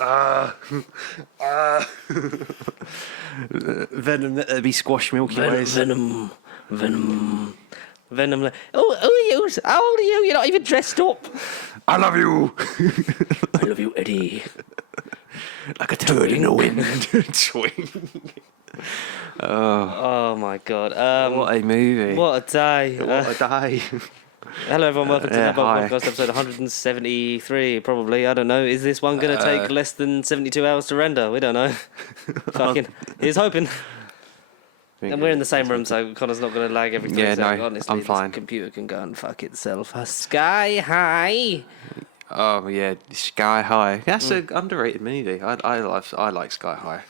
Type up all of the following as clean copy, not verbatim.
Oh. Venom, let there be squash Milky Ways. Venom. Oh, who are you? How old are you? You're not even dressed up. I love you. I love you, Eddie. Like a turd in the wind. Swing. Oh my God. What a movie. What a day. What a day. Hello everyone, welcome to the hi. podcast episode 173, probably. I don't know. Is this one going to take less than 72 hours to render? We don't know. Fucking, here's hoping. And we're in the same room, so Connor's not going to lag every 3 seconds. No, honestly, I'm fine. This computer can go and fuck itself. Sky High. Oh yeah, Sky High. That's an underrated movie. I like Sky High.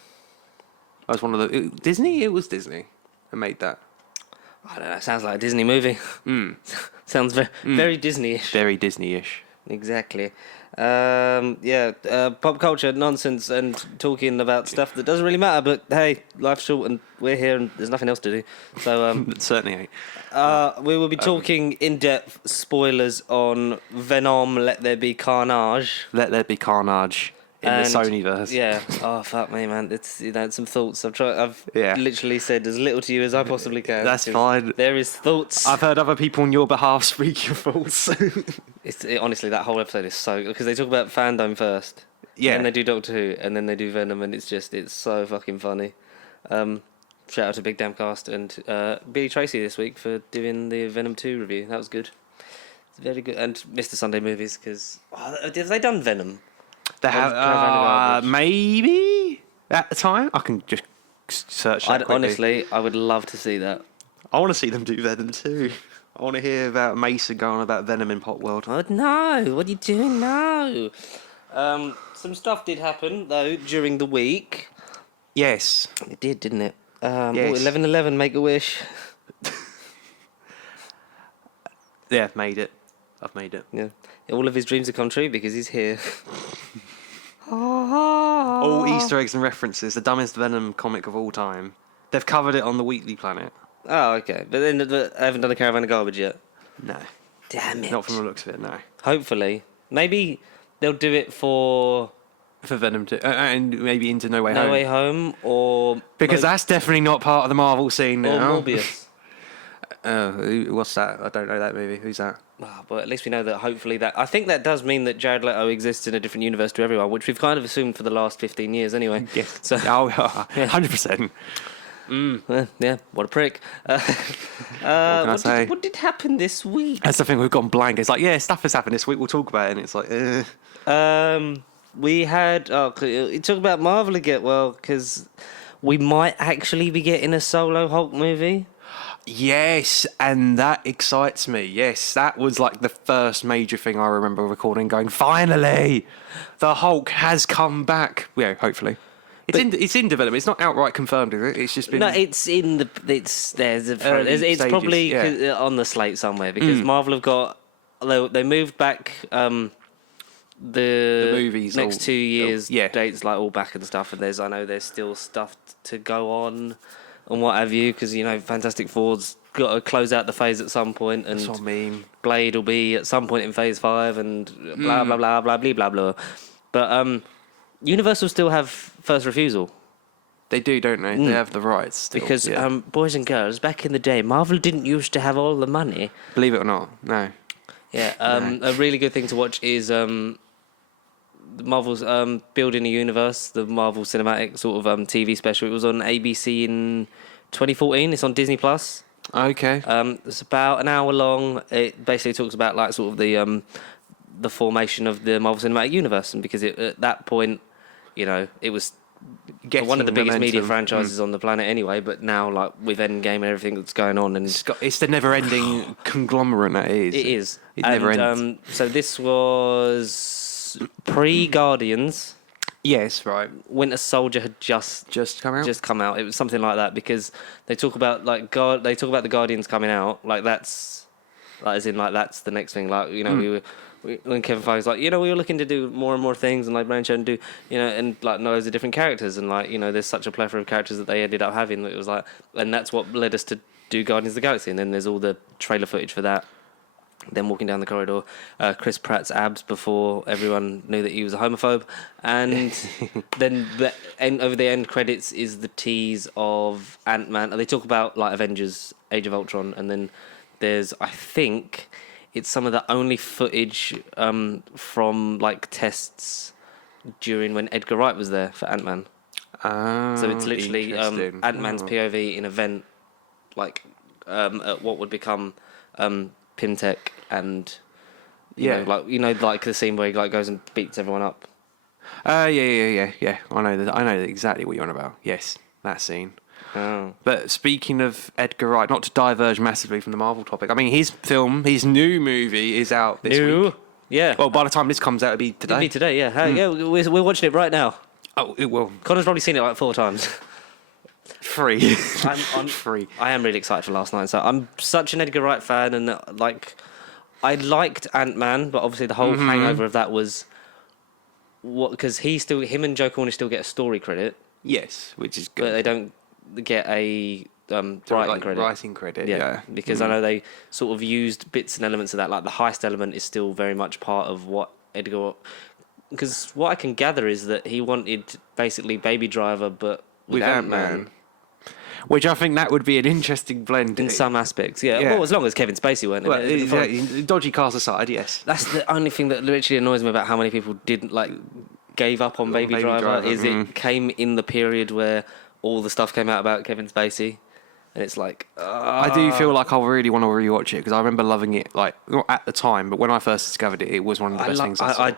That was one of the Disney. It was Disney. I made that. I don't know. Sounds like a Disney movie. Sounds very Disney-ish. Very Disney-ish. Exactly. Pop culture nonsense and talking about stuff that doesn't really matter. But hey, life's short and we're here and there's nothing else to do. So Certainly ain't. we will be talking in-depth spoilers on Venom. Let there be Carnage. Let there be Carnage in the Sonyverse. Yeah. Oh fuck me, man. It's some thoughts. I've literally said as little to you as I possibly can. That's fine. There is thoughts. I've heard other people on your behalf speak your thoughts. Honestly, that whole episode is so... Because they talk about fandom first. Yeah. And they do Doctor Who, and then they do Venom, and it's so fucking funny. Shout out to Big Damn Cast and Billy Tracy this week for doing the Venom 2 review. That was good. It's very good. And Mr. Sunday Movies, because... have they done Venom? They have... maybe? At the time? I can just search that quickly. Honestly, I would love to see that. I want to see them do Venom too. I want to hear about Mason going on about Venom in Pop World. Oh, no. What are you doing? No. Some stuff did happen, though, during the week. Yes. It did, didn't it? Yes. 11/11, Make-A-Wish. Yeah, made it. I've made it. Yeah. All of his dreams have come true because he's here. All Easter eggs and references. The dumbest Venom comic of all time. They've covered it on the Weekly Planet. Oh, okay. But then I haven't done a Caravan of Garbage yet. No. Damn it. Not from the looks of it, no. Hopefully. Maybe they'll do it for Venom 2. And maybe into No Way Home. No Way Home or... Because that's definitely not part of the Marvel scene now. Or Morbius. What's that? I don't know that movie. Who's that? Oh, but at least we know that hopefully that... I think that does mean that Jared Leto exists in a different universe to everyone, which we've kind of assumed for the last 15 years anyway. Yes. So, 100%. Yeah, what a prick. What did happen this week? That's the thing, we've gone blank. It's like, yeah, stuff has happened this week, we'll talk about it. And it's like, We had... you talk about Marvel again, well, because we might actually be getting a solo Hulk movie. Yes, and that excites me. Yes, that was like the first major thing I remember recording going, finally, the Hulk has come back. Yeah, hopefully. It's in development. It's not outright confirmed, is it? It's just been... No, it's in the... It's stages, probably on the slate somewhere because Marvel have got... They moved back the movies next 2 years yeah. dates like all back and stuff, and I know there's still stuff to go on and what have you, because Fantastic Four's got to close out the phase at some point, and that's what I mean. Blade will be at some point in phase 5 and blah blah blah blah blah blah blah. But Universal still have first refusal. They do, don't they? They have the rights still. Because boys and girls, back in the day, Marvel didn't used to have all the money. Believe it or not, no. Yeah, a really good thing to watch is Marvel's Building a Universe, the Marvel Cinematic sort of TV special. It was on ABC in 2014. It's on Disney Plus. Okay. It's about an hour long. It basically talks about like sort of the formation of the Marvel Cinematic Universe, and because at that point, it was one of the biggest media franchises on the planet anyway. But now, like with Endgame and everything that's going on, and it's the never-ending conglomerate that it is. It is. It never ends. So this was pre-Guardians. Yes, right. Winter Soldier had just come out. It was something like that because they talk about the Guardians coming out like that's that's the next thing. Like when Kevin Feige's like, we were looking to do more and more things and like branch out and do and like loads of different characters and like there's such a plethora of characters that they ended up having that it was like, and that's what led us to do Guardians of the Galaxy, and then there's all the trailer footage for that. Them walking down the corridor, Chris Pratt's abs before everyone knew that he was a homophobe, and then over the end credits is the tease of Ant-Man. They talk about like Avengers: Age of Ultron, and then there's, I think, it's some of the only footage from like tests during when Edgar Wright was there for Ant-Man. So it's literally Ant-Man's POV in event, like at what would become Pimtech, and you know, like the scene where he like goes and beats everyone up. Yeah. I know exactly what you're on about. Yes, that scene. Oh. But speaking of Edgar Wright, not to diverge massively from the Marvel topic, I mean, his new movie is out this week. Yeah. Well, by the time this comes out, it'll be today. It'll be today, yeah. Yeah, we're watching it right now. Oh, it will. Connor's probably seen it like 4 times. Free. I'm free. I am really excited for last night. So I'm such an Edgar Wright fan, and like, I liked Ant-Man, but obviously the whole hangover of that was because him and Joe Cornish still get a story credit. Yes, which is good. But they don't get a writing credit. Writing credit, yeah. Because I know they sort of used bits and elements of that. Like the heist element is still very much part of what Edgar. Because what I can gather is that he wanted basically Baby Driver, but with Ant-Man. Which I think that would be an interesting blend. In some aspects, yeah. Well, as long as Kevin Spacey weren't in it. Yeah, dodgy cast aside, yes. That's the only thing that literally annoys me about how many people didn't, like, gave up on Baby Driver. It came in the period where all the stuff came out about Kevin Spacey. And it's like... I do feel like I really want to rewatch it, because I remember loving it, like, not at the time, but when I first discovered it, it was one of the best things I saw.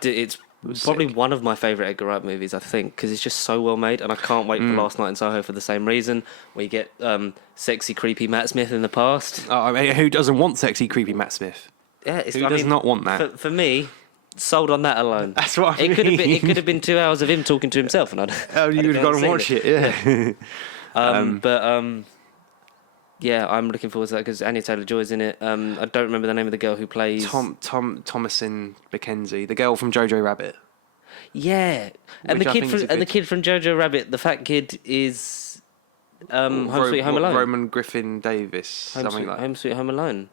It's probably one of my favourite Edgar Wright movies, I think, because it's just so well made, and I can't wait for Last Night in Soho for the same reason. We get sexy, creepy Matt Smith in the past. I mean, who doesn't want sexy, creepy Matt Smith? Yeah, who does not want that? For me, sold on that alone. That's what I mean. It could have been 2 hours of him talking to himself, and you would have gone and watched it. Yeah. Yeah, I'm looking forward to that because Anya Taylor-Joy's in it. I don't remember the name of the girl who plays Thomasin McKenzie, the girl from Jojo Rabbit. Yeah, and the kid from Jojo Rabbit, the fat kid is Home Sweet Home Alone. Roman Griffin Davis, Home Sweet Home Alone.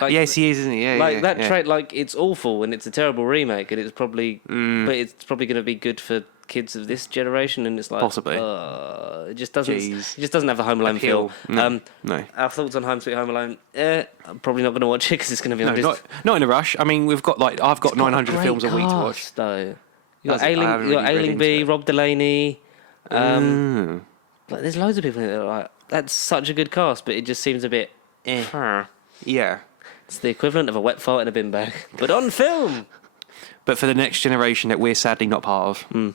Like, yes, he is, isn't he? Yeah, that trait, like it's awful and it's a terrible remake, and it's probably, but it's probably going to be good for kids of this generation, and it's like possibly it just doesn't have a Home Alone feel. No. Our thoughts on Home Sweet Home Alone? I'm probably not going to watch it because it's going to be on not in a rush. I mean, I've got 900 films a week to watch. Though you got Ailing B, Rob Delaney. Like, there's loads of people in there. Like, that's such a good cast, but it just seems a bit. Yeah. It's the equivalent of a wet fart in a bin bag, but on film. But for the next generation that we're sadly not part of.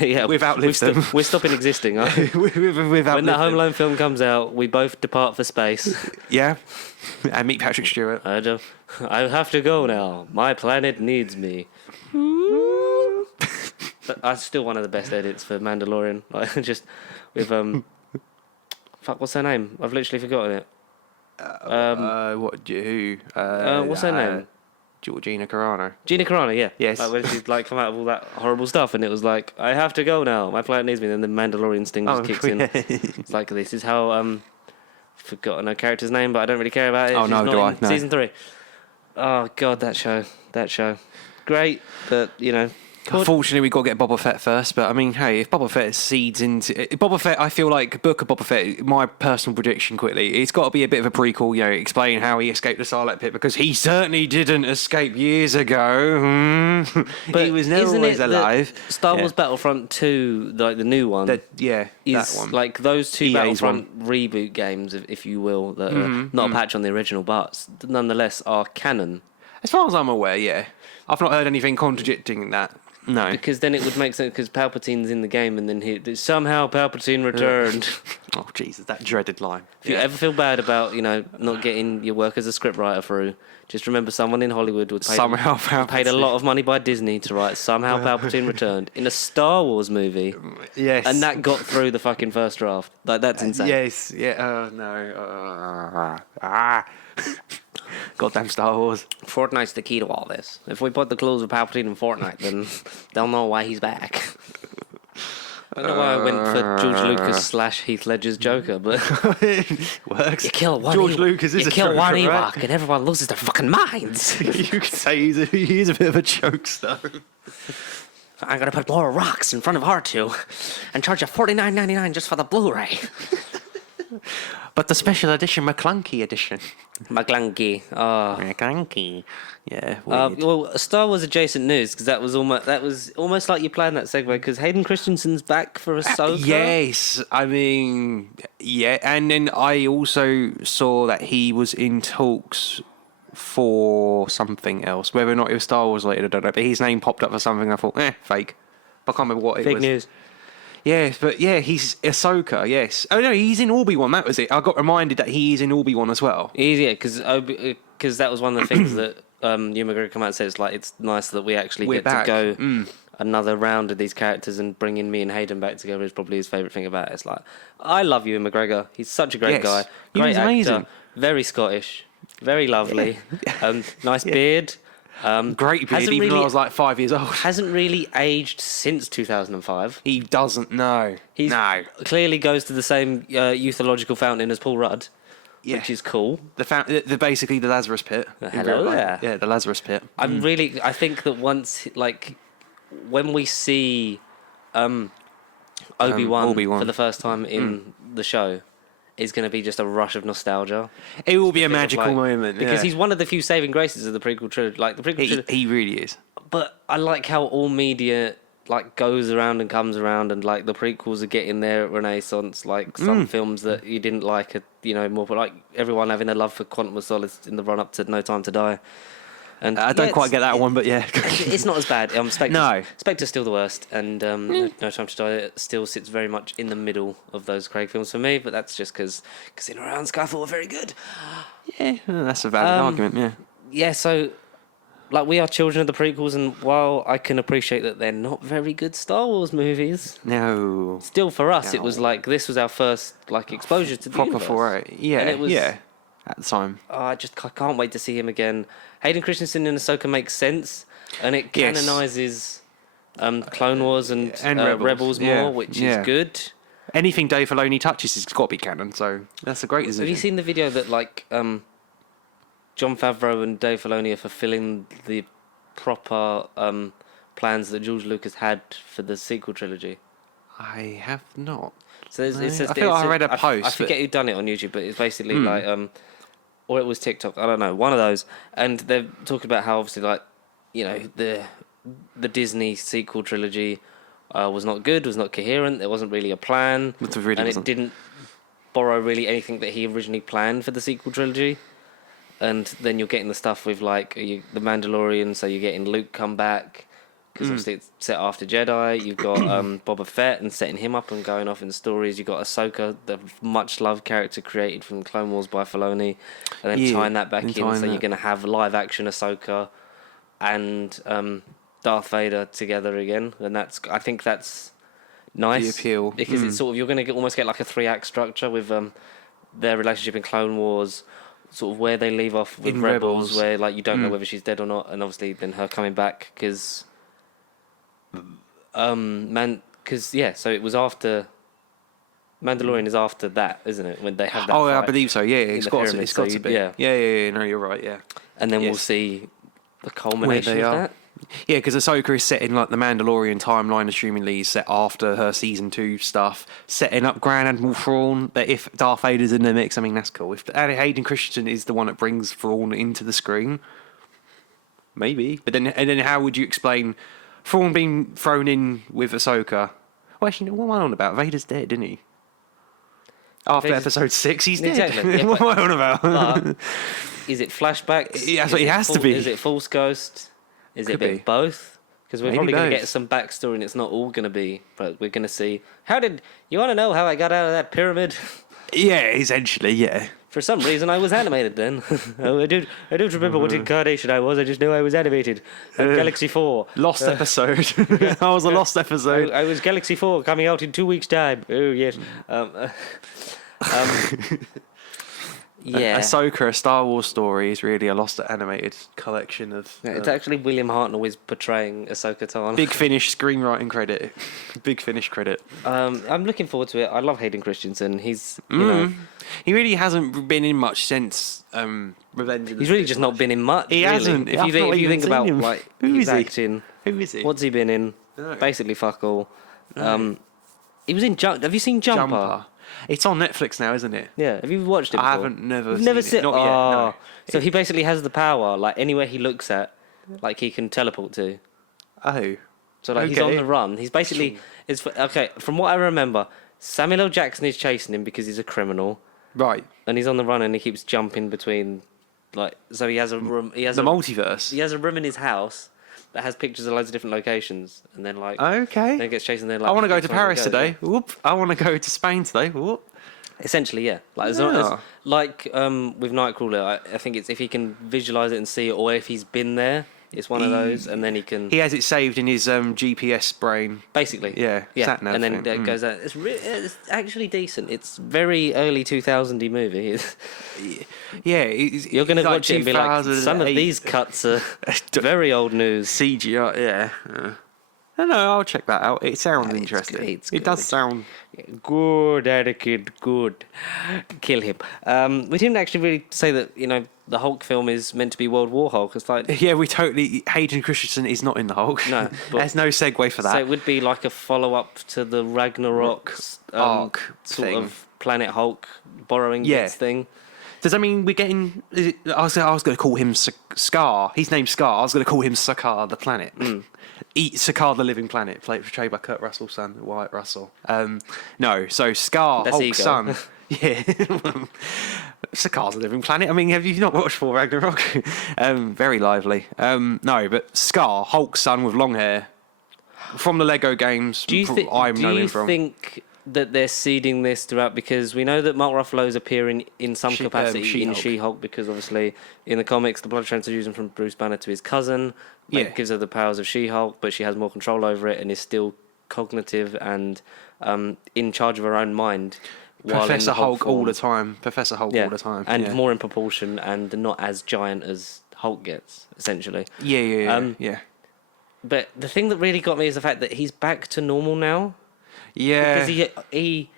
Yeah, we've outlived them. We're stopping existing, aren't we? we've outlived when the Home Alone film comes out, we both depart for space. Yeah, and meet Patrick Stewart. I have to go now. My planet needs me. That's still one of the best edits for Mandalorian. Like, just with fuck, what's her name? I've literally forgotten it. What's her name? Gina Carano. Gina Carano, yeah. Yes. Like when she come out of all that horrible stuff, and it was like, I have to go now. My planet needs me. Then the Mandalorian sting just kicks in. It's like, this is how forgotten her character's name, but I don't really care about it. Oh, She's no, not do I? in No. Season 3. Oh god, that show, great, but you know. Unfortunately, we've got to get Boba Fett first, but I mean, hey, if Boba Fett seeds into... Boba Fett, I feel like Book of Boba Fett, my personal prediction quickly, it's got to be a bit of a prequel, you know, explain how he escaped the Sarlacc pit, because he certainly didn't escape years ago. But he was never always alive. Star Wars Battlefront 2, like the new one, that is one. like those two EA's Battlefront reboot games, if you will, that are not a patch on the original, but nonetheless are canon. As far as I'm aware, yeah. I've not heard anything contradicting that. No. Because then it would make sense, because Palpatine's in the game, and then somehow Palpatine returned. Oh, Jesus, that dreaded line. If you ever feel bad about, not getting your work as a scriptwriter through, just remember someone in Hollywood would paid a lot of money by Disney to write Somehow Palpatine Returned in a Star Wars movie. Yes. And that got through the fucking first draft. Like, that's insane. Yes, yeah, no. Goddamn Star Wars. Fortnite's the key to all this. If we put the clothes of Palpatine in Fortnite, then they'll know why he's back. I don't know why I went for George Lucas / Heath Ledger's Joker, but works. you kill one George Ewok, Lucas is you a kill Joker, one Ewok, right? and everyone loses their fucking minds. You could say he's a bit of a jokester. I'm gonna put more rocks in front of R2 and charge you $49.99 just for the Blu-ray. But the special edition, McClunky edition. McClunky. Oh. McClunky. Yeah. Weird. Well, Star Wars adjacent news, because that was almost like you planned that segue, because Hayden Christensen's back for Ahsoka. Yes, I mean, yeah, and then I also saw that he was in talks for something else. Whether or not it was Star Wars related, I don't know. But his name popped up for something. And I thought, fake. But I can't remember what it was. Fake news. Yeah, but yeah, he's Ahsoka. Yes. Oh no, he's in Obi-Wan. That was it. I got reminded that he is in Obi-Wan as well. Yeah, because that was one of the things that Ewan McGregor came out and said. It's like it's nice that we actually We're get back. to go another round of these characters, and bringing me and Hayden back together is probably his favourite thing about it. It's like, I love Ewan McGregor. He's such a great guy. He Great was actor, amazing. very Scottish, very lovely, nice beard. Great beard, even though I was like 5 years old. Hasn't really aged since 2005. He doesn't know. He clearly goes to the same euthological fountain as Paul Rudd, which is cool. The basically the Lazarus Pit. Hello there. Yeah, the Lazarus Pit. I think that once, like, when we see Obi-Wan for the first time in the show, it's going to be just a rush of nostalgia. It will be a magical moment. Because he's one of the few saving graces of the prequel trilogy. Like, the prequel trilogy. He really is. But I like how all media, like, goes around and comes around, and, like, the prequels are getting their renaissance. Like, some films that you didn't like are, more, but, like, everyone having a love for Quantum of Solace in the run-up to No Time to Die. And I don't quite get that one, but yeah. It's not as bad. No. Spectre's still the worst, and No Time to Die still sits very much in the middle of those Craig films for me, but that's just because Casino Royale and Skyfall are very good. Yeah, that's a valid argument, yeah. Yeah, so, like, we are children of the prequels, and while I can appreciate that they're not very good Star Wars movies, No. still for us, it was like, this was our first, like, exposure to the Proper universe. foray. Yeah, And it was, at the time. I can't wait to see him again. Hayden Christensen in Ahsoka makes sense, and it canonizes Clone Wars and Rebels more, which is good. Anything Dave Filoni touches has got to be canon, so that's a great decision. Have you seen the video that, like, Jon Favreau and Dave Filoni are fulfilling the proper plans that George Lucas had for the sequel trilogy? I have not. So I feel like I read a post. I forget who done it on YouTube, but it's basically like, or it was TikTok, I don't know, one of those. And they're talking about how obviously, like, the Disney sequel trilogy was not good, was not coherent. There wasn't really a plan, it didn't borrow really anything that he originally planned for the sequel trilogy. And then you're getting the stuff with, like, the Mandalorian, so you're getting Luke come back, because obviously it's set after Jedi. You've got Boba Fett and setting him up and going off in stories. You've got Ahsoka, the much-loved character created from Clone Wars by Filoni, and then tying that back in. So you're going to have live-action Ahsoka and Darth Vader together again. And I think that's nice. The appeal. Because it's sort of, you're going to almost get like a 3-act structure with their relationship in Clone Wars, sort of where they leave off with Rebels, where, like, you don't know whether she's dead or not, and obviously then her coming back, because... so it was after Mandalorian is after that, isn't it? When they have that. Oh, fight I believe so. Yeah, it's got to be. Yeah. Yeah. No, you're right. Yeah. And then we'll see the culmination of that. Yeah, because Ahsoka is set in, like, the Mandalorian timeline, assumingly set after her season 2 stuff, setting up Grand Admiral Thrawn. But if Darth Vader's in the mix, I mean, that's cool. If Hayden Christensen is the one that brings Thrawn into the screen, maybe. But then how would you explain Thrawn being thrown in with Ahsoka? Well, actually, what am I on about? Vader's dead, didn't he? After episode 6, he's dead. Exactly. Yeah, what am I on about? But is it flashbacks? Yeah, that's what it has to be. Is it False Ghost? Is it a bit of both? Because we're probably going to get some backstory, and it's not all going to be. But we're going to see. You want to know how I got out of that pyramid? Yeah, essentially, yeah. For some reason, I was animated then. I don't remember what incarnation I was. I just know I was animated. Galaxy 4. Lost episode. That was a lost episode. I was Galaxy 4 coming out in 2 weeks' time. Oh, yes. Yeah. Ahsoka, A Star Wars Story, is really a lost animated collection of... It's actually William Hartnell is portraying Ahsoka Tano. Big Finish screenwriting credit. Big Finish credit. I'm looking forward to it. I love Hayden Christensen. He's, you know... He really hasn't been in much since Revenge of the He's really just not been in much. He really. hasn't. If I've you not think even about seen him. like Who his is he? acting, Who is he? what's he been in? No. Basically, fuck all. He was in Have you seen Jumper? It's on Netflix now, isn't it? Yeah. Have you watched it before? I haven't You've never seen seen it. Not yet, no. So he basically has the power, like anywhere he looks at, like he can teleport to. Oh. So like he's on the run. He's basically okay. From what I remember, Samuel L. Jackson is chasing him because he's a criminal, Right. and he's on the run and he keeps jumping between, like, so he has a room. He has The a, multiverse. He has a room in his house that has pictures of loads of different locations, and then like Okay. then he gets chased and then like I want to go picks to where he Paris goes, today. Whoop. I want to go to Spain today. Whoop. Essentially, yeah. Like as Yeah. with Nightcrawler, I think it's if he can visualize it and see it, or if he's been there, it's one of those, and then he can He has it saved in his GPS brain. basically, Yeah, sat nav and then thing. it goes out. It's actually decent. It's very early 2000y movie. Yeah. You're gonna watch it and be like, some of these cuts are very old news. CGI. Yeah. No, I'll check that out. It sounds interesting. It does sound good, Anakin, good. Kill him. We didn't actually really say that, you know, the Hulk film is meant to be World War Hulk. It's like... Yeah, we totally... Hayden Christensen is not in the Hulk. No. But, there's no segue for that. So it would be like a follow-up to the Ragnarok arc sort thing. of Planet Hulk borrowing bits thing. Does that mean we're getting... I was going to call him Scar. He's named Scar. I was going to call him Sakaar the Planet. Eat Sakaar the Living Planet, portrayed by Kurt Russell's son, Wyatt Russell. No, so Scar, That's Hulk's Ego. son. Yeah. Sakaar's the Living Planet. I mean, have you not watched Thor Ragnarok? Very lively. No, but Scar, Hulk's son with long hair, from the Lego games. Do you from. think that they're seeding this throughout? Because we know that Mark Ruffalo is appearing in some capacity in She-Hulk, because obviously in the comics the blood transfusion from Bruce Banner to his cousin gives her the powers of She-Hulk, but she has more control over it and is still cognitive and in charge of her own mind. Professor Hulk all the time. Professor Hulk all the time. And more in proportion and not as giant as Hulk gets, essentially. Yeah. But the thing that really got me is the fact that he's back to normal now. Yeah. Because he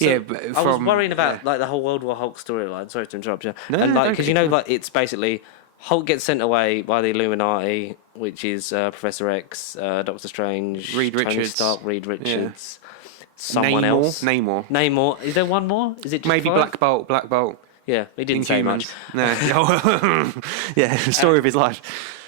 I was worrying about like the whole World War Hulk storyline. Sorry to interrupt you. No, and like because don't like it's basically Hulk gets sent away by the Illuminati, which is Professor X, Doctor Strange, Reed Tony Richards. Stark, Reed Richards, Namor. someone else. Namor. Is there one more? Is it just Maybe 5? Black Bolt. Yeah, he didn't say much. Inhumans. No. Yeah, story of his life.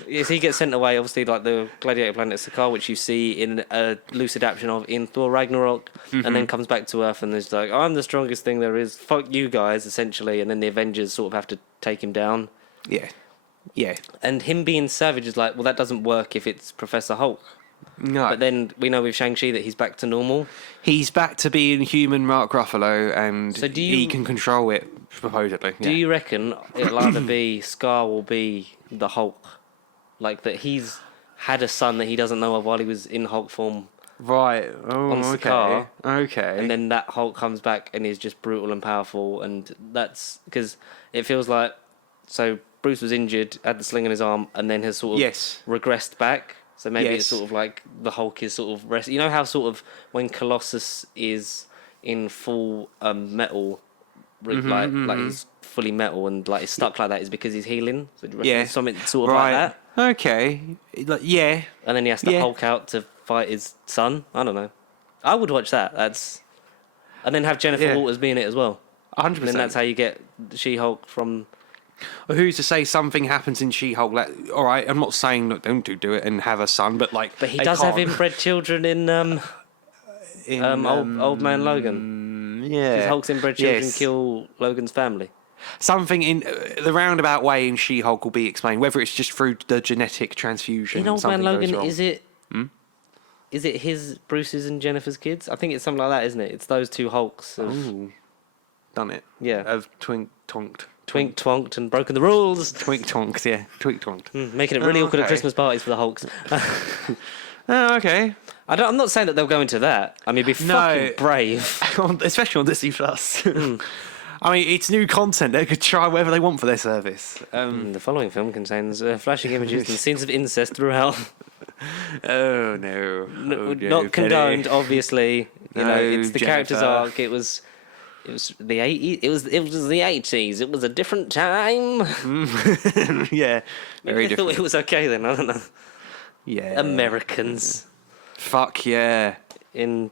Yes, he gets sent away, obviously, like the Gladiator planet Sakaar, which you see in a loose adaptation of in Thor Ragnarok, and then comes back to Earth and is like, I'm the strongest thing there is, fuck you guys, essentially, and then the Avengers sort of have to take him down. Yeah. And him being savage is like, well, that doesn't work if it's Professor Hulk. No. But then we know with Shang-Chi that he's back to normal. He's back to being human Mark Ruffalo, and So he can control it, supposedly. Do you reckon it'll either be Scar or be the Hulk? Like that he's had a son that he doesn't know of while he was in Hulk form. Right. Oh, On okay. Sakaar. Okay. And then that Hulk comes back and is just brutal and powerful, and that's because it feels like so Bruce was injured, had the sling in his arm, and then has sort of regressed back. So maybe it's sort of like the Hulk is sort of you know how sort of when Colossus is in full metal, like he's fully metal and like he's stuck like that is because he's healing. So do you reckon it's something sort of like that. Okay. Like, yeah. And then he has to Hulk out to fight his son. I don't know. I would watch that. And then have Jennifer Walters be in it as well. 100%. And then that's how you get She-Hulk from... Who's to say something happens in She-Hulk? Like, all right, I'm not saying that don't do it and have a son, but like... But he does have inbred children in Old Man Logan. Yeah. Because Hulk's inbred children kill Logan's family. Something in the roundabout way in She-Hulk will be explained, whether it's just through the genetic transfusion. In Old Man Logan, is it... Is it his, Bruce's and Jennifer's kids? I think it's something like that, isn't it? It's those two Hulks. Ooh. Done it. Yeah. Of twink-tonked. Twink-twonked and broken the rules. Twink-tonked, yeah. Twink-tonked. Making it really awkward at Christmas parties for the Hulks. Oh, okay. I'm not saying that they'll go into that. I mean, be fucking brave. Especially on Disney Plus. I mean, it's new content. They could try whatever they want for their service. The following film contains flashing images and scenes of incest throughout. Oh no! Not condoned, obviously. You know, it's the character's Jennifer. arc. It was the 80s. It was the 80s. It was a different time. Yeah, Maybe very they thought different. it was okay then. I don't know. Yeah, Americans Fuck yeah! in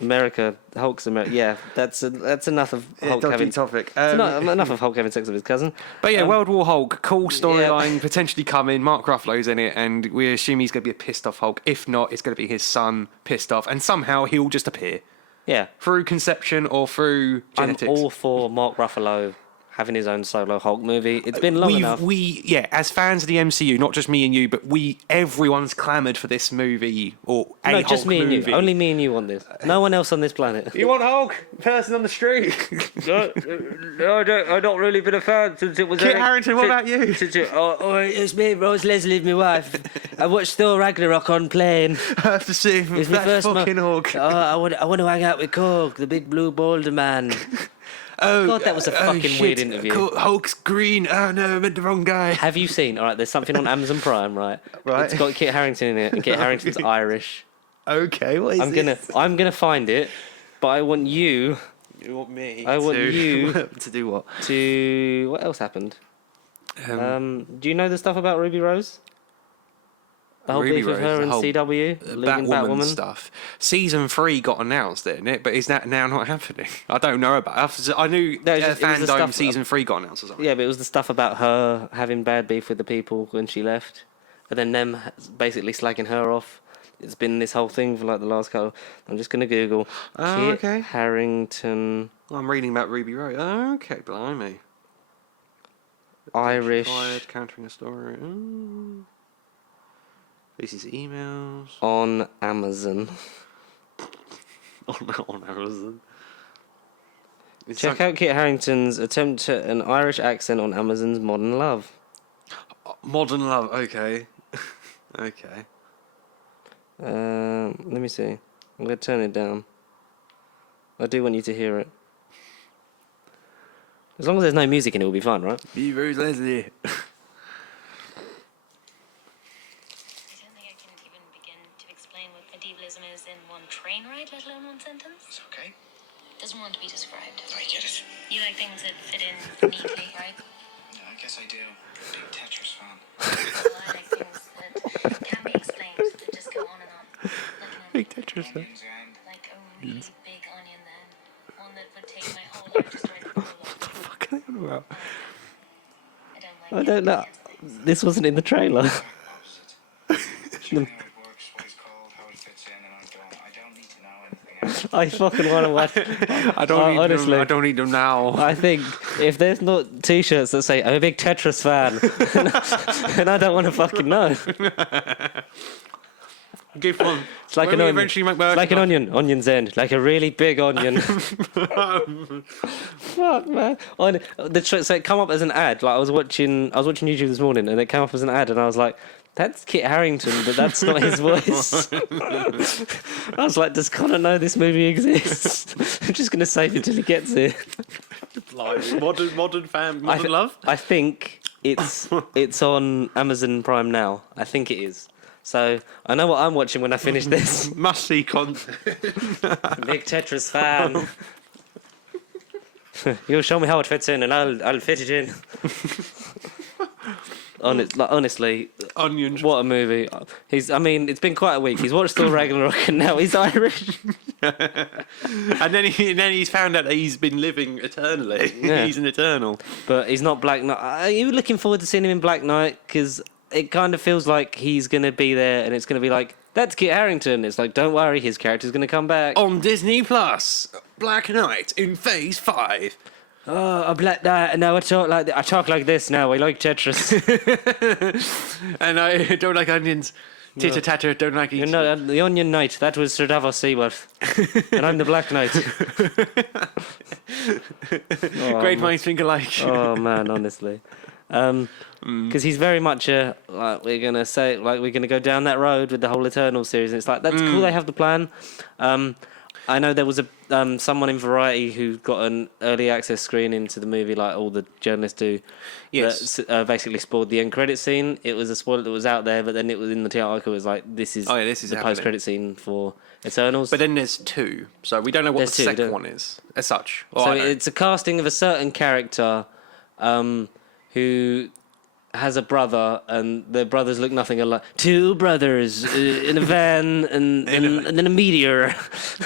America, Hulk's America. Yeah, that's enough of Hulk having. topic. Enough of Hulk having sex with his cousin. But yeah, World War Hulk, cool storyline, potentially coming. Mark Ruffalo's in it, and we assume he's going to be a pissed off Hulk. If not, it's going to be his son pissed off, and somehow he'll just appear Yeah, through conception or through genetics. I'm all for Mark Ruffalo having his own solo Hulk movie. It's been long enough. As fans of the MCU, not just me and you, but everyone's clamoured for this movie or a No, Hulk just me and movie. you. Only me and you want this. No one else on this planet. You want Hulk? Person on the street. No, I've not really been a fan since it was. Kit Harington, what about you? It's me, Rose Leslie, my wife. I watched Thor Ragnarok on plane. I have to see It's my that first fucking Hulk. I want to hang out with Korg, the big blue boulder man. Oh, God, that was a fucking shit. weird interview. Hulk's green. Oh no, I meant the wrong guy. Have you seen? All right, there's something on Amazon Prime, right? Right. It's got Kit Harington in it, and Kit Harington's Irish. Okay, what is I'm gonna find it, but I want you You want me? I want you to do what? to. What else happened? Do you know the stuff about Ruby Rose? The whole Ruby beef with Rose, her the and whole CW, leaving Batwoman Batwoman. stuff. Season 3 got announced, didn't it? But is that now not happening? I don't know about it. I knew No, it was the Fandom stuff- Season 3 got announced or something. Yeah, but it was the stuff about her having bad beef with the people when she left, and then them basically slagging her off. It's been this whole thing for like the last couple. I'm just gonna Google Oh, Kit okay. Harrington I'm reading about Ruby Rose. Oh, okay, blimey. Irish Fired, countering a story. This is emails. on Amazon. on Amazon. It's Check out Kit Harrington's attempt at an Irish accent on Amazon's Modern Love. Modern Love, okay. Okay. Let me see. I'm gonna turn it down. I do want you to hear it. As long as there's no music in it, we'll be fine, right? Be Rose Leslie. I don't think I can even begin to explain what medievalism is in one train ride, let alone one sentence. It's okay. Doesn't want to be described. I get it. You like things that fit in neatly, right? Yeah, I guess I do. Big Tetris fan. Well, I like things that can be explained, that just go on and on. Like an Big onion. Tetris fan. Onions around. Like a really big onion then. One that would take my whole life just to write a bowl of. What are they on about? I don't like I don't know. This wasn't in the trailer. Opposite. Show me how it works, what it's called, how it fits in, and I'm done. I don't need to know anything else. I fucking want to watch. I don't need honestly. them. I don't need them now. I think if there's not T-shirts that say "I'm a big Tetris fan," then I don't want to fucking know. Give one. It's like When an we onion. eventually make It's like an merchandise. onion. Onion's end, like a really big onion. Fuck man. So it come up as an ad. Like I was watching YouTube this morning, and it came up as an ad, and I was like, "That's Kit Harington, but that's not his voice." I was like, "Does Connor know this movie exists?" I'm just gonna save it till he gets here. Modern love. I think it's on Amazon Prime now. I think it is. So I know what I'm watching when I finish this. Must see content. Big Tetris fan. You'll show me how it fits in, and I'll fit it in. Honestly, Onions. what a movie! It's been quite a week. He's watched Thor Ragnarok, and now he's Irish. And then he's found out that he's been living eternally. Yeah. He's an eternal. But he's not Black Knight. Are you looking forward to seeing him in Black Knight? Because it kind of feels like he's going to be there, and it's going to be like, that's Kit Harington. It's like, don't worry, his character's going to come back. On Disney Plus, Black Knight in Phase 5. Oh, a Black Knight, and now I talk like this now. I like Tetris. And I don't like onions. Titter tatter, don't like You eating. know, the Onion Knight, that was Sir Davos Seaworth. And I'm the Black Knight. Great minds think alike. Oh, man, honestly. Because he's very much we're gonna go down that road with the whole Eternal series. And it's like, that's cool, they have the plan. I know there was a someone in Variety who got an early access screening to the movie, like all the journalists do. Yes. That basically spoiled the end credit scene. It was a spoiler that was out there, but then it was in the article. It was like this is this is the happening. post credit scene for Eternals. But then there's 2, so we don't know what There's the 2, second one is as such. Well, so I know. it's a casting of a certain character who has a brother, and the brothers look nothing alike. 2 brothers in a van, and then a meteor.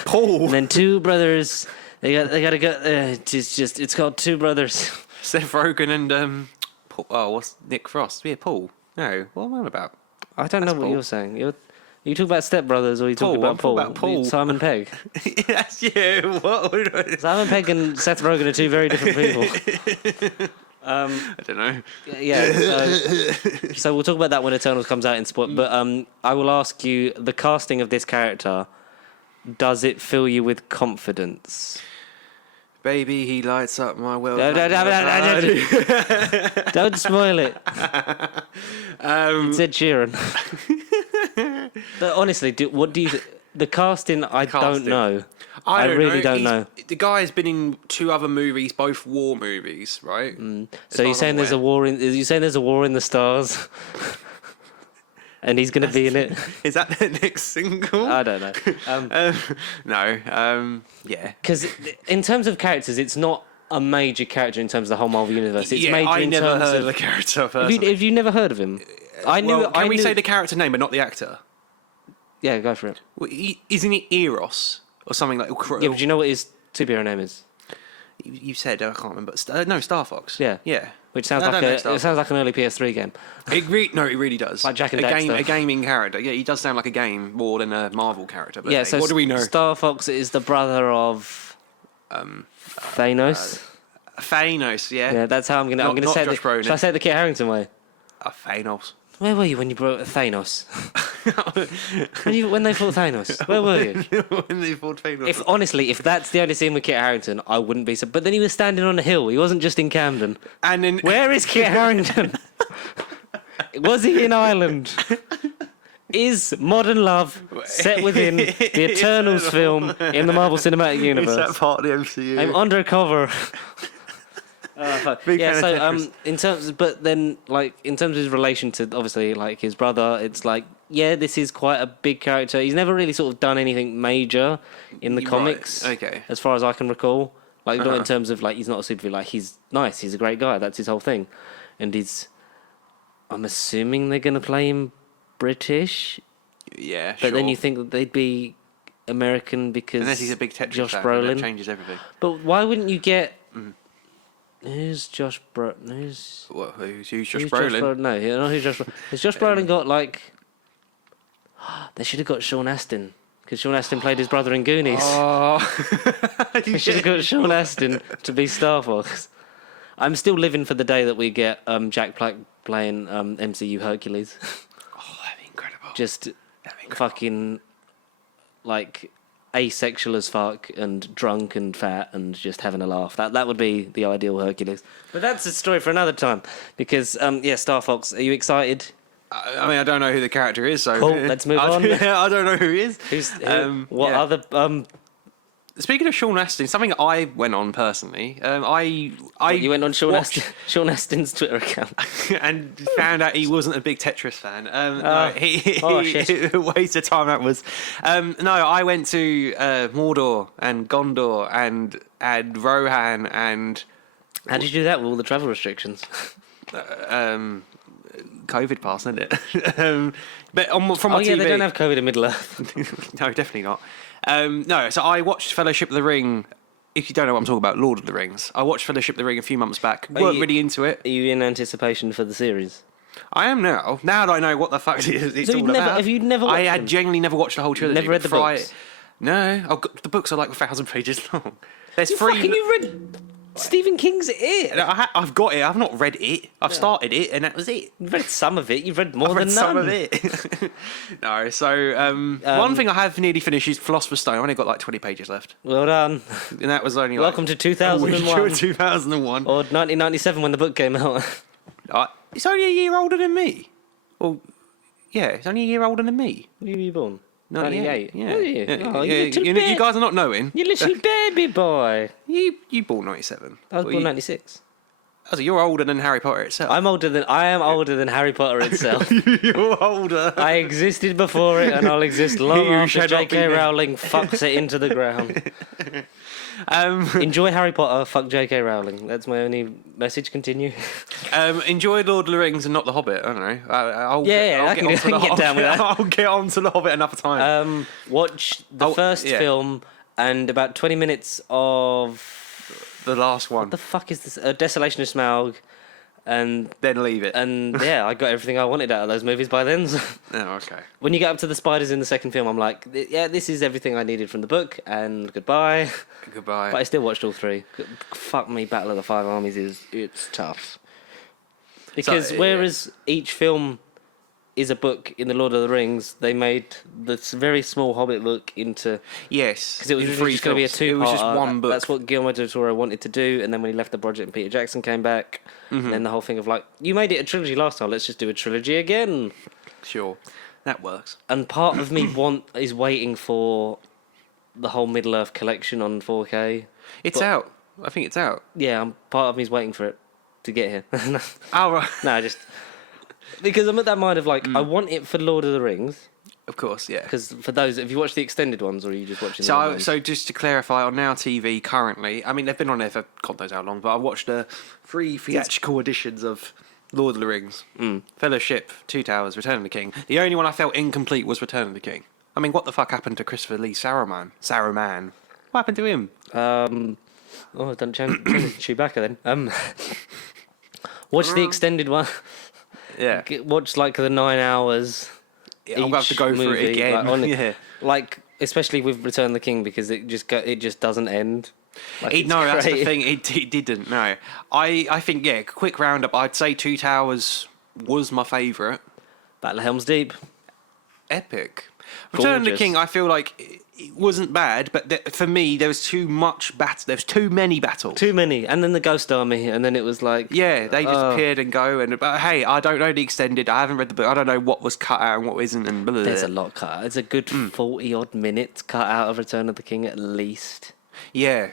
Paul. And then 2 brothers. They gotta go. It's called 2 brothers. Seth Rogen and Paul, what's Nick Frost? Yeah, Paul. No, what am I on about? I don't know what Paul. you're saying. You talk about Step Brothers, or you talking Paul, about Paul? I'm talking about Paul. Simon Pegg. That's you. What? Simon Pegg and Seth Rogen are 2 very different people. I don't know. Yeah. So we'll talk about that when Eternals comes out in sport. But I will ask you, the casting of this character, does it fill you with confidence? Baby, he lights up my world. Don't spoil it. It's Ed Sheeran. But honestly, what do you? The casting, I don't know. I really don't know. The guy's been in 2 other movies, both war movies, right? So you're saying there's a war in? You saying there's a war in the stars? And he's going to be in it? Is that the next single? I don't know. No. Yeah. Because in terms of characters, it's not a major character in terms of the whole Marvel universe. It's major I in never terms heard of of the character personally. Have you never heard of him? I knew. Can we say the character name but not the actor? Yeah, go for it. Well, isn't it Eros or something like? Yeah, but do you know what his superhero name is? You said I can't remember. No, Star Fox. Yeah. Yeah. Which sounds I don't know it Star sounds like an early PS3 game. It really does. Like Jack and a Daxter. gaming character. Yeah, he does sound like a game more than a Marvel character. But Yeah. hey, So what do we know? Star Fox is the brother of Thanos. Thanos. Yeah. Yeah, that's how I'm gonna. I'm gonna not say. Josh Brolin. Should I say it the Kit Harington way? Thanos. Where were you when you brought Thanos? when they fought Thanos, where were you? When they fought Thanos. If that's the only scene with Kit Harington, I wouldn't be so. But then he was standing on a hill. He wasn't just in Camden. And then Where is Kit Harington? Was he in Ireland? Is Modern Love set within the Eternals film in the Marvel Cinematic is Universe? that part of the MCU? I'm undercover. Big Yeah, fan so of Tetris. in terms, but then like in terms of his relation to obviously like his brother, it's like this is quite a big character. He's never really sort of done anything major in the Right, comics, okay. as far as I can recall. Like not in terms of like he's not a superhero. Like he's nice. He's a great guy. That's his whole thing, and I'm assuming they're gonna play him British, Yeah, but then sure. you think that they'd be American because Unless he's a big Tetris Josh fan, Brolin. that changes everything. But why wouldn't you get? Who's Josh Brolin? Who's Who's Josh who's Brolin? No, not who's Josh Brolin. Has Josh Brolin got like? They should have got Sean Astin because Sean Astin played his brother in Goonies. Oh, They should have got Sean Astin to be Star Fox. I'm still living for the day that we get Jack Black playing MCU Hercules. Oh, that'd be incredible. Just That'd be incredible. fucking like asexual as fuck and drunk and fat and just having a laugh. That would be the ideal Hercules. But that's a story for another time because Star Fox. Are you excited? I mean, I don't know who the character is, so Cool, let's move on. I don't know who he is. What yeah. other Speaking of Sean Astin, something I went on personally. you went on Sean Astin's Twitter account. and found out he wasn't a big Tetris fan. Shit. Waste of time that was. No, I went to Mordor and Gondor and Rohan and How did you do that with all the travel restrictions? COVID pass, isn't it? But from my Oh yeah, TV, they don't have COVID in Middle Earth. no, definitely not. No, so I watched Fellowship of the Ring. If you don't know what I'm talking about, Lord of the Rings. I watched Fellowship of the Ring a few months back. Weren't you- really into it. Are you in anticipation for the series? I am now. Now that I know what the fuck it's So all you've never- about. have you never I watched had them? genuinely never watched the whole trilogy. Never read the but books? No, the books are like 1,000 pages long. There's You read Stephen King's It. I've got it. I've not read it. I've started it, and that was it. You've read some of it. You've read more I've than read none. some of it. No, so one thing I have nearly finished is Philosopher's Stone. I only got like 20 pages left, Well done. and that was only Welcome to like 2001. 2001. Or 1997 when the book came out. It's only a year older than me. Well, yeah, it's only a year older than me. When were you born? Not 98. yet. Yeah. Were you? Yeah, Oh, yeah, you little you bit. guys are not knowing. You little baby boy. You bought 97. I was born 96. So you're older than Harry Potter itself. I am older than Harry Potter itself. You're older. I existed before it, and I'll exist long You after shall not J.K. be Rowling fucks it into the ground. Enjoy Harry Potter, fuck J.K. Rowling. That's my only message. Continue. Enjoy Lord of the Rings and not The Hobbit. I don't know. I'll I can get down with that. I'll get on to The Hobbit another time. Watch the first film and about 20 minutes of... The last one. What the fuck is this? Desolation of Smaug. And then leave it. And yeah, I got everything I wanted out of those movies by then. Oh, okay. When you get up to the spiders in the second film, I'm like, yeah, this is everything I needed from the book, and goodbye. Goodbye. But I still watched all three. Fuck me, Battle of the Five Armies it's tough. Because whereas each film is a book in the Lord of the Rings, they made this very small Hobbit book into... Yes. Because it was really just going to be a two-parter. It was just one book. That's what Guillermo del Toro wanted to do, and then when he left the project and Peter Jackson came back, and then the whole thing of like, you made it a trilogy last time, let's just do a trilogy again. Sure. That works. And part of me is waiting for the whole Middle-earth collection on 4K. It's out. I think it's out. Yeah, part of me is waiting for it to get here. Oh, right. No, just... Because I'm at that mind of like, I want it for Lord of the Rings. Of course, yeah. Because for those, have you watched the extended ones, or are you just watching? So just to clarify, on Now TV currently, I mean they've been on there for God knows how long, but I watched the 3 theatrical editions of Lord of the Rings, Fellowship, Two Towers, Return of the King. The only one I felt incomplete was Return of the King. I mean, what the fuck happened to Christopher Lee Saruman? What happened to him? Oh, don't change Chewbacca then. Watch the extended one. Yeah. Watch like the 9 hours. I'm gonna have to go through it again. Yeah. Like especially with Return of the King because it just doesn't end. Like, That's the thing. It didn't. No, I think Quick roundup. I'd say Two Towers was my favourite. Battle of Helm's Deep. Epic. Return of the King. I feel like it wasn't bad, but for me there was too much battle. There was too many battles. Too many, and then the Ghost Army, and then it was like they just appeared and go. And but hey, I don't know the extended. I haven't read the book. I don't know what was cut out and what isn't. And blah, blah, blah. There's a lot cut out. It's a good 40 odd minutes cut out of Return of the King at least. Yeah.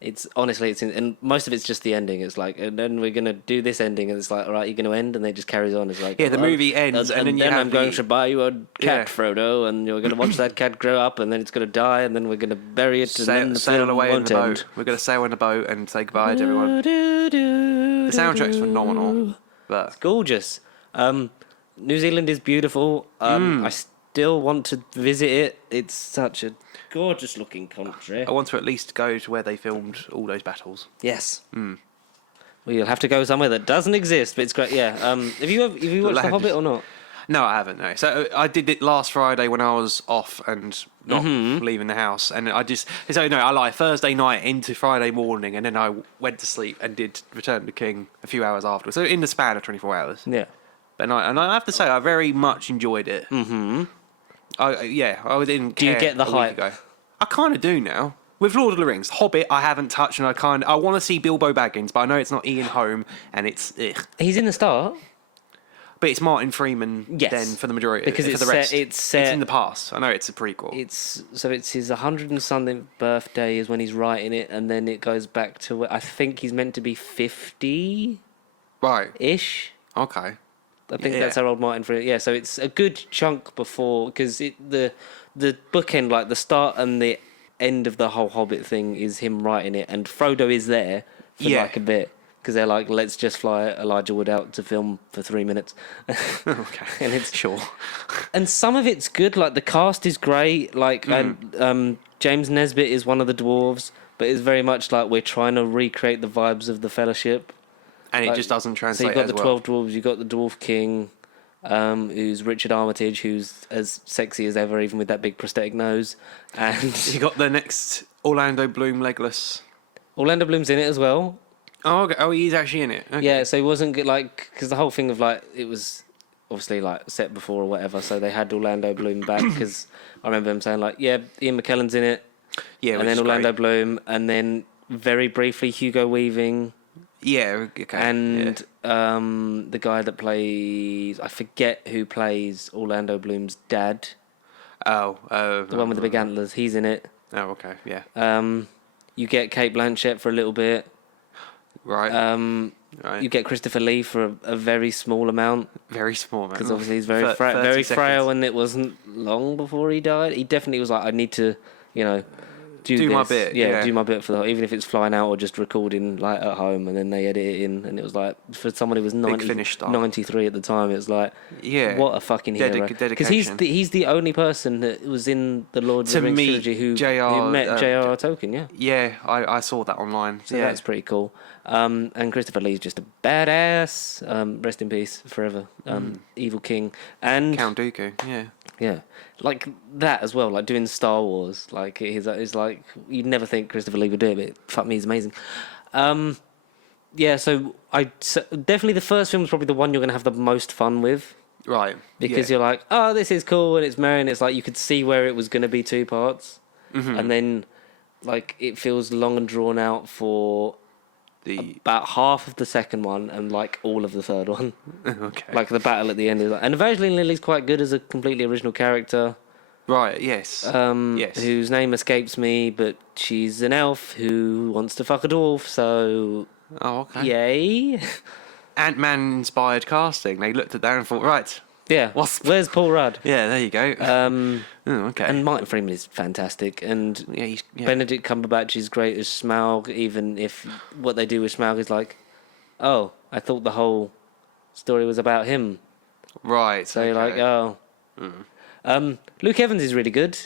It's honestly, and most of it's just the ending. It's like, and then we're gonna do this ending, and it's like, all right, you're gonna end, and then it just carries on. It's like, the movie ends, and then you have I'm going the- to buy you a cat, Frodo, and you're gonna watch that cat grow up, and then it's gonna die, and then we're gonna bury it, and then the sail film away in won't the end. boat. We're gonna sail in the boat and say goodbye to everyone. The soundtrack's phenomenal, but It's gorgeous. New Zealand is beautiful. I still want to visit it. It's such a gorgeous looking country. I want to at least go to where they filmed all those battles. Yes. Well, you'll have to go somewhere that doesn't exist, but it's great. Yeah. Have you watched The Hobbit or not? No, I haven't. No. So I did it last Friday when I was off and not leaving the house, and I lie Thursday night into Friday morning, and then I went to sleep and did Return of the King a few hours afterwards. So in the span of 24 hours. Yeah. And I have to say I very much enjoyed it. I didn't. Do you care get the a week hype? ago. I kind of do now. With Lord of the Rings, Hobbit, I haven't touched, and I want to see Bilbo Baggins, but I know it's not Ian Holm, and it's ugh. He's in the start. But it's Martin Freeman Yes. then for the majority. Because for it's the rest. set- it's set- in the past. I know it's a prequel. It's his 100 and something birthday is when he's writing it, and then it goes back to I think he's meant to be 50-ish. Right. I Okay. think Yeah. that's how old Martin Freeman. Yeah, so it's a good chunk before because the bookend, like the start and the end of the whole Hobbit thing, is him writing it, and Frodo is there for like a bit because they're like, let's just fly Elijah Wood out to film for 3 minutes. Okay. And it's Sure. and some of it's good. Like the cast is great. Like and James Nesbitt is one of the dwarves, but it's very much like we're trying to recreate the vibes of the Fellowship. And it Like, just doesn't So translate you've got as the well. 12 dwarves, you've got the Dwarf King, who's Richard Armitage, who's as sexy as ever, even with that big prosthetic nose. And You got the next Orlando Bloom Legolas. Orlando Bloom's in it as well. Oh, okay. Oh, he's actually in it. Okay. Yeah, so he wasn't good, like, because the whole thing of, like, it was obviously, like, set before or whatever, so they had Orlando Bloom back, because I remember him saying, like, yeah, Ian McKellen's in it, Yeah, and which then is Orlando great. Bloom, and then very briefly Hugo Weaving, Yeah, okay. and the guy that plays, I forget who plays Orlando Bloom's dad. The one with the big antlers. He's in it. Oh, okay, yeah. You get Kate Blanchett for a little bit. Right. Right. You get Christopher Lee for a very small amount. Very small amount. Because obviously he's very 30 frail, and it wasn't long before he died. He definitely was like, I need to, do my this. bit. Yeah, Yeah. do my bit for even if it's flying out or just recording like at home, and then they edit it in. And it was like, for someone who was 93 at the time, it was like, yeah, what a fucking hero. Because he's the only person that was in the Lord of the Rings trilogy who met J.R.R. Tolkien. Yeah. Yeah, I saw that online. So that's pretty cool. And Christopher Lee's just a badass. Rest in peace forever. Evil King. And Count Dooku, yeah. Yeah. Like that as well, like doing Star Wars. Like it's like you'd never think Christopher Lee would do it, but fuck me, he's amazing. Yeah, so definitely the first film is probably the one you're gonna have the most fun with. Right. Because you're like, oh, this is cool, and it's merry, and it's like you could see where it was gonna be 2 parts. And then like it feels long and drawn out for about half of the second one and like all of the third one. Okay. Like the battle at the end is and Evangeline Lilly's quite good as a completely original character. Right, yes. Yes. Whose name escapes me, but she's an elf who wants to fuck a dwarf, so Oh, okay. yay. Ant-Man inspired casting. They looked at that and thought, right. Yeah. Where's Paul Rudd? Yeah, there you go. Okay. And Martin Freeman is fantastic, and Benedict Cumberbatch is great as Smaug, even if what they do with Smaug is like, oh, I thought the whole story was about him. Right. So you're like, oh. Luke Evans is really good,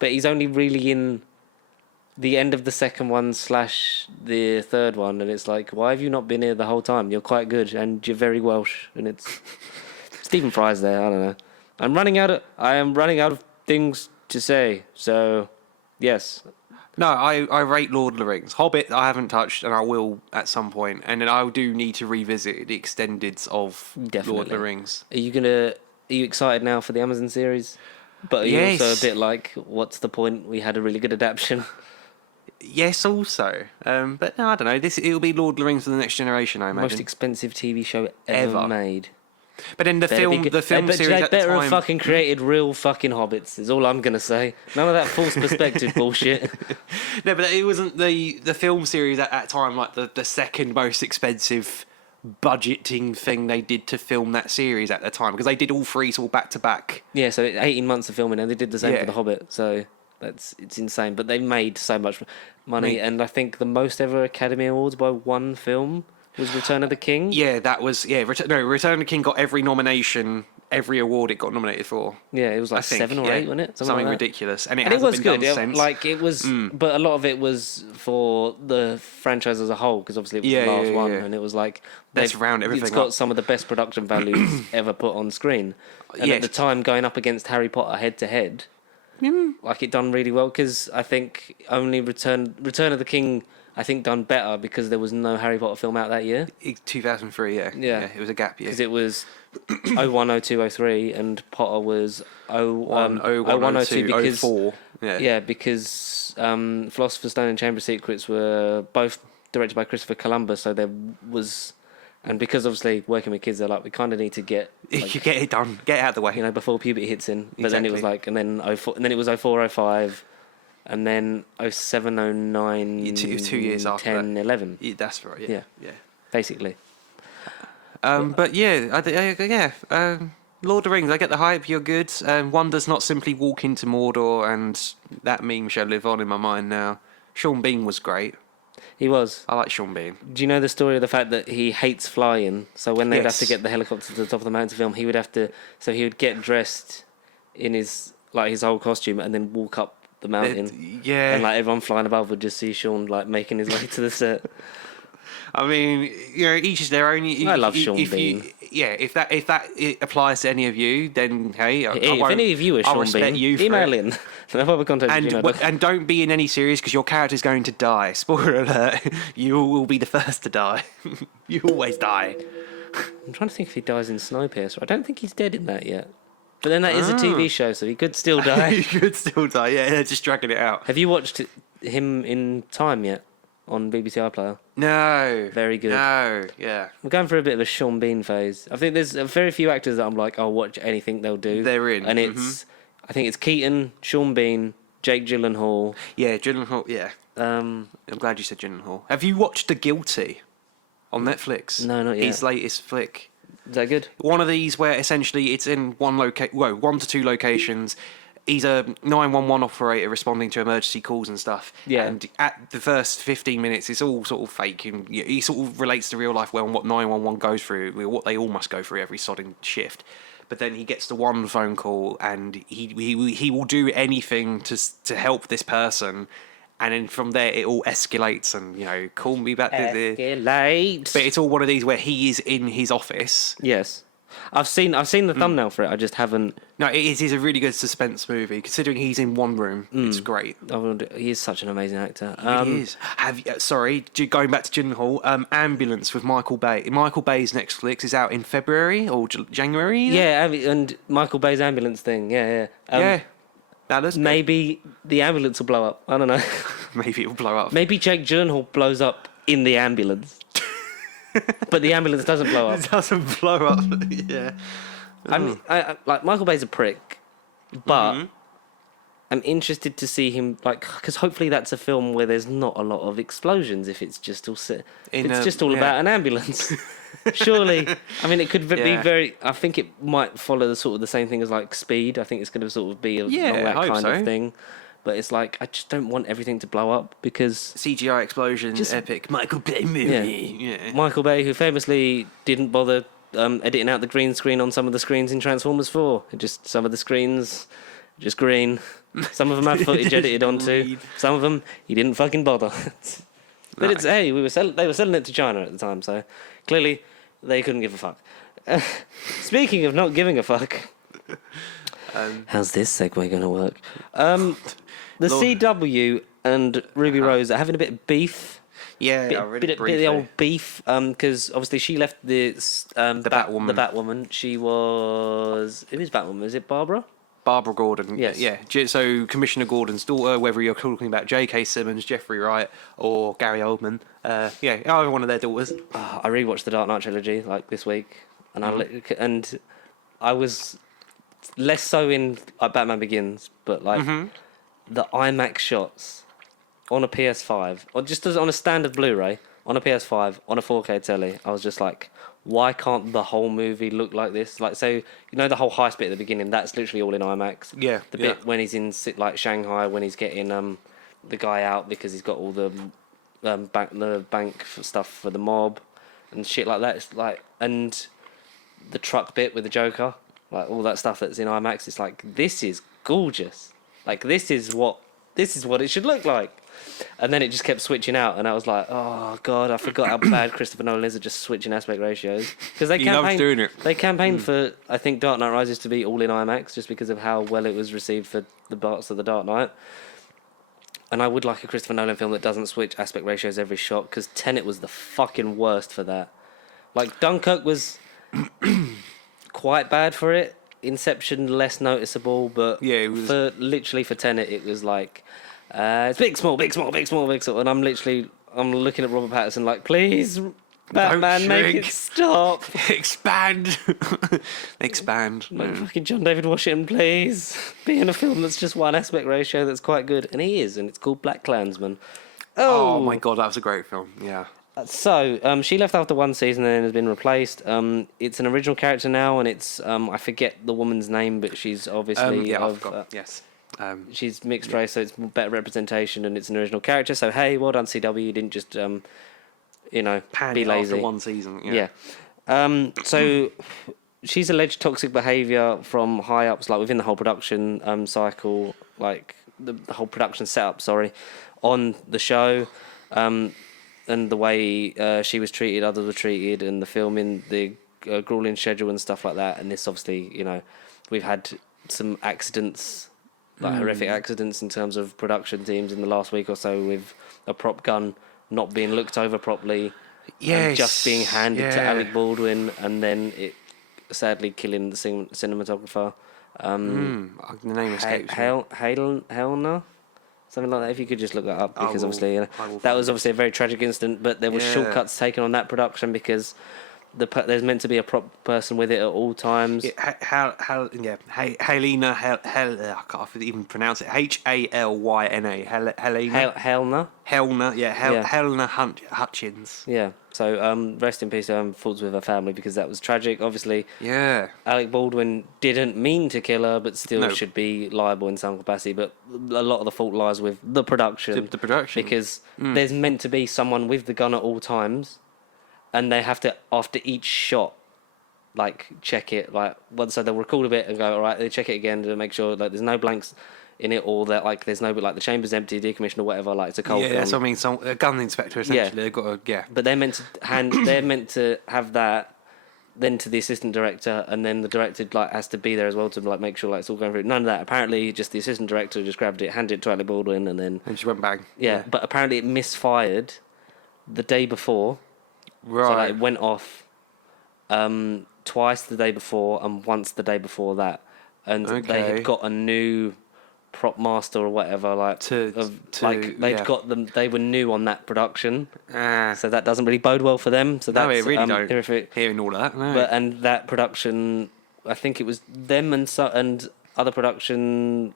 but he's only really in the end of the second one / the third one, and it's like, why have you not been here the whole time? You're quite good, and you're very Welsh, and it's Stephen Fry's there. I don't know. I am running out of things to say. So, yes. No, I rate Lord of the Rings. Hobbit I haven't touched, and I will at some point, and then I do need to revisit the extendeds of Lord of the Rings. Are you excited now for the Amazon series? But are you also a bit like, what's the point? We had a really good adaptation. Yes, also. But no, I don't know. It'll be Lord of the Rings for the next generation, I imagine. Most expensive TV show ever made. But then the film series they at the better time... have fucking created real fucking hobbits, is all I'm going to say. None of that false perspective bullshit. No, but it wasn't the film series at that time, like the second most expensive budgeting thing they did to film that series at the time, because they did all 3 sort of back to back. Yeah, so 18 months of filming, and they did the same for The Hobbit, so it's insane. But they made so much money, and I think the most ever Academy Awards by one film was Return of the King. Yeah, that was Return of the King got every nomination, every award it got nominated for. Yeah, it was like 7 or 8, wasn't it? Something like ridiculous, and it was been good. Since. Like it was, but a lot of it was for the franchise as a whole, because obviously it was the last one, and it was like let's round everything. It's got some of the best production values ever put on screen, and at the time going up against Harry Potter head to head, like it done really well, because I think only Return of the King, I think, done better because there was no Harry Potter film out that year. 2003, yeah, it was a gap year. Because it was 01, 02, 03, and Potter was 01, 02, because 04. Because Philosopher's Stone and Chamber of Secrets were both directed by Christopher Columbus, so there was... And because obviously working with kids, they're like, we kind of need to get... Like, you get it done, get it out of the way. Before puberty hits in. But then it was like, and then 04, and then it was 04, 05... And then 07, 09, 2 years after 10, that. 11. Yeah, that's right, yeah. Basically. But yeah, Lord of the Rings, I get the hype, you're good. One does not simply walk into Mordor, and that meme shall live on in my mind now. Sean Bean was great. He was. I like Sean Bean. Do you know the story of the fact that he hates flying? So when they'd have to get the helicopter to the top of the mountain to film, he would get dressed in his whole costume and then walk up the mountain, and like everyone flying above would just see Sean like making his way to the set. I mean, each is their own. I love Sean Bean. If that applies to any of you, then hey, if any of you are Sean Bean, email in. And don't be in any series because your character's going to die. Spoiler alert: you will be the first to die. You always die. I'm trying to think if he dies in Snowpiercer. I don't think he's dead in that yet. But then that is a TV show, so he could still die. He could still die, yeah, just dragging it out. Have you watched him in Time yet on BBC iPlayer? No. Very good. No, yeah. I'm going through a bit of a Sean Bean phase. I think there's very few actors that I'm like, I'll watch anything they'll do. They're in. And it's I think it's Keaton, Sean Bean, Jake Gyllenhaal. Yeah, Gyllenhaal. Yeah, I'm glad you said Gyllenhaal. Have you watched The Guilty on Netflix? No, not yet. His latest flick. Is that good? One of these where essentially it's in one to two locations. He's a 911 operator responding to emergency calls and stuff. Yeah. And at the first 15 minutes, it's all sort of fake. And he sort of relates to real life well and what 911 goes through, what they all must go through every sodding shift. But then he gets the one phone call and he will do anything to help this person. And then from there, it all escalates and, call me back. Escalate. But it's all one of these where he is in his office. Yes. I've seen the thumbnail for it. I just haven't. No, it is a really good suspense movie. Considering he's in one room, it's great. He is such an amazing actor. He is. Going back to Gyllenhaal, Ambulance with Michael Bay. Michael Bay's next flick is out in February or January. Yeah, and Michael Bay's ambulance thing. Yeah. Yeah. Now, maybe the ambulance will blow up. I don't know. Maybe it'll blow up. Maybe Jake Gyllenhaal blows up in the ambulance. But the ambulance doesn't blow up. It doesn't blow up. Yeah. I like Michael Bay's a prick, but I'm interested to see him because hopefully that's a film where there's not a lot of explosions. If it's just all about an ambulance, surely. I mean, it could be very. I think it might follow the same thing as like Speed. I think it's going to sort of be along that kind of thing. But it's like, I just don't want everything to blow up because... CGI explosion, epic Michael Bay movie. Yeah. Michael Bay, who famously didn't bother editing out the green screen on some of the screens in Transformers 4. Some of the screens, just green. Some of them have footage edited onto. Some of them, he didn't fucking bother. But they were selling it to China at the time, so clearly they couldn't give a fuck. Speaking of not giving a fuck... how's this segue going to work? The CW and Ruby Rose are having a bit of beef. Yeah, bit of the old beef. Because obviously she left the Batwoman. The Batwoman. She was... Who is Batwoman? Is it Barbara? Barbara Gordon. Yes. Yeah. So Commissioner Gordon's daughter, whether you're talking about J.K. Simmons, Jeffrey Wright, or Gary Oldman. Either one of their daughters. I rewatched the Dark Knight trilogy this week, and I was less so in Batman Begins, but the IMAX shots on a PS5, or just on a standard Blu-ray, on a PS5, on a 4K telly, I was just like, why can't the whole movie look like this? Like, so, the whole heist bit at the beginning, that's literally all in IMAX. Yeah. The bit when he's in, Shanghai, when he's getting the guy out because he's got all the bank stuff for the mob and shit like that. It's and the truck bit with the Joker, all that stuff that's in IMAX. It's this is gorgeous. This is what it should look like. And then it just kept switching out, and I was like, oh god, I forgot how bad Christopher Nolan is at just switching aspect ratios. Because they campaigned for, I think, Dark Knight Rises to be all in IMAX just because of how well it was received for the parts of the Dark Knight. And I would like a Christopher Nolan film that doesn't switch aspect ratios every shot, because Tenet was the fucking worst for that. Dunkirk was quite bad for it. Inception less noticeable, but yeah, it was... for Tenet it was it's big, small, and I'm looking at Robert Pattinson please, Batman, make it stop. Expand. Fucking John David Washington, please be in a film that's just one aspect ratio that's quite good, and he is, and it's called Black Klansman. Oh my god, that was a great film. Yeah. So, she left after one season and then has been replaced. It's an original character now, and it's I forget the woman's name, but she's obviously yes. She's mixed race, so it's better representation, and it's an original character. So hey, well done CW, you didn't just Pan be lazy. After one season. Yeah. So she's alleged toxic behaviour from high ups, within the whole production cycle, the whole production setup. On the show. And the way she was treated, others were treated, and the filming, the grueling schedule and stuff like that. And this obviously, we've had some accidents, horrific accidents in terms of production teams in the last week or so, with a prop gun not being looked over properly, and just being handed to Alec Baldwin, and then it sadly killing the cinematographer. The name escapes me. Helena? Something like that. If you could just look that up, because obviously that was obviously a very tragic incident. But there were shortcuts taken on that production because there's meant to be a prop person with it at all times. Helena, I can't even pronounce it. Halyna, Helena. Helena, Yeah. Helena Hutchins. Yeah. So rest in peace. Thoughts with her family because that was tragic. Obviously, Yeah. Alec Baldwin didn't mean to kill her, but still No. should be liable in some capacity. But a lot of the fault lies with the production. The production. Because there's meant to be someone with the gun at all times, and they have to, after each shot, like check it. Like, so they'll record a bit and go, all right, they check it again to make sure like there's no blanks in it, or that like there's no, like the chamber's empty, decommissioned or whatever. Like it's a cold gun. Yeah, so I mean, a gun inspector essentially. They've got to, But they're meant to they're meant to have that. Then to the assistant director, and then the director like has to be there as well to like make sure like it's all going through. None of that. Apparently, just the assistant director just grabbed it, handed it to Alec Baldwin, and then and just went bang. yeah. But apparently, it misfired the day before. Right. So like, it went off twice the day before and once the day before that, and they had got a new prop master or whatever, like they'd got them. They were new on that production, so that doesn't really bode well for them. So that's it really don't. Hearing all that, no. But and that production, I think it was them and other production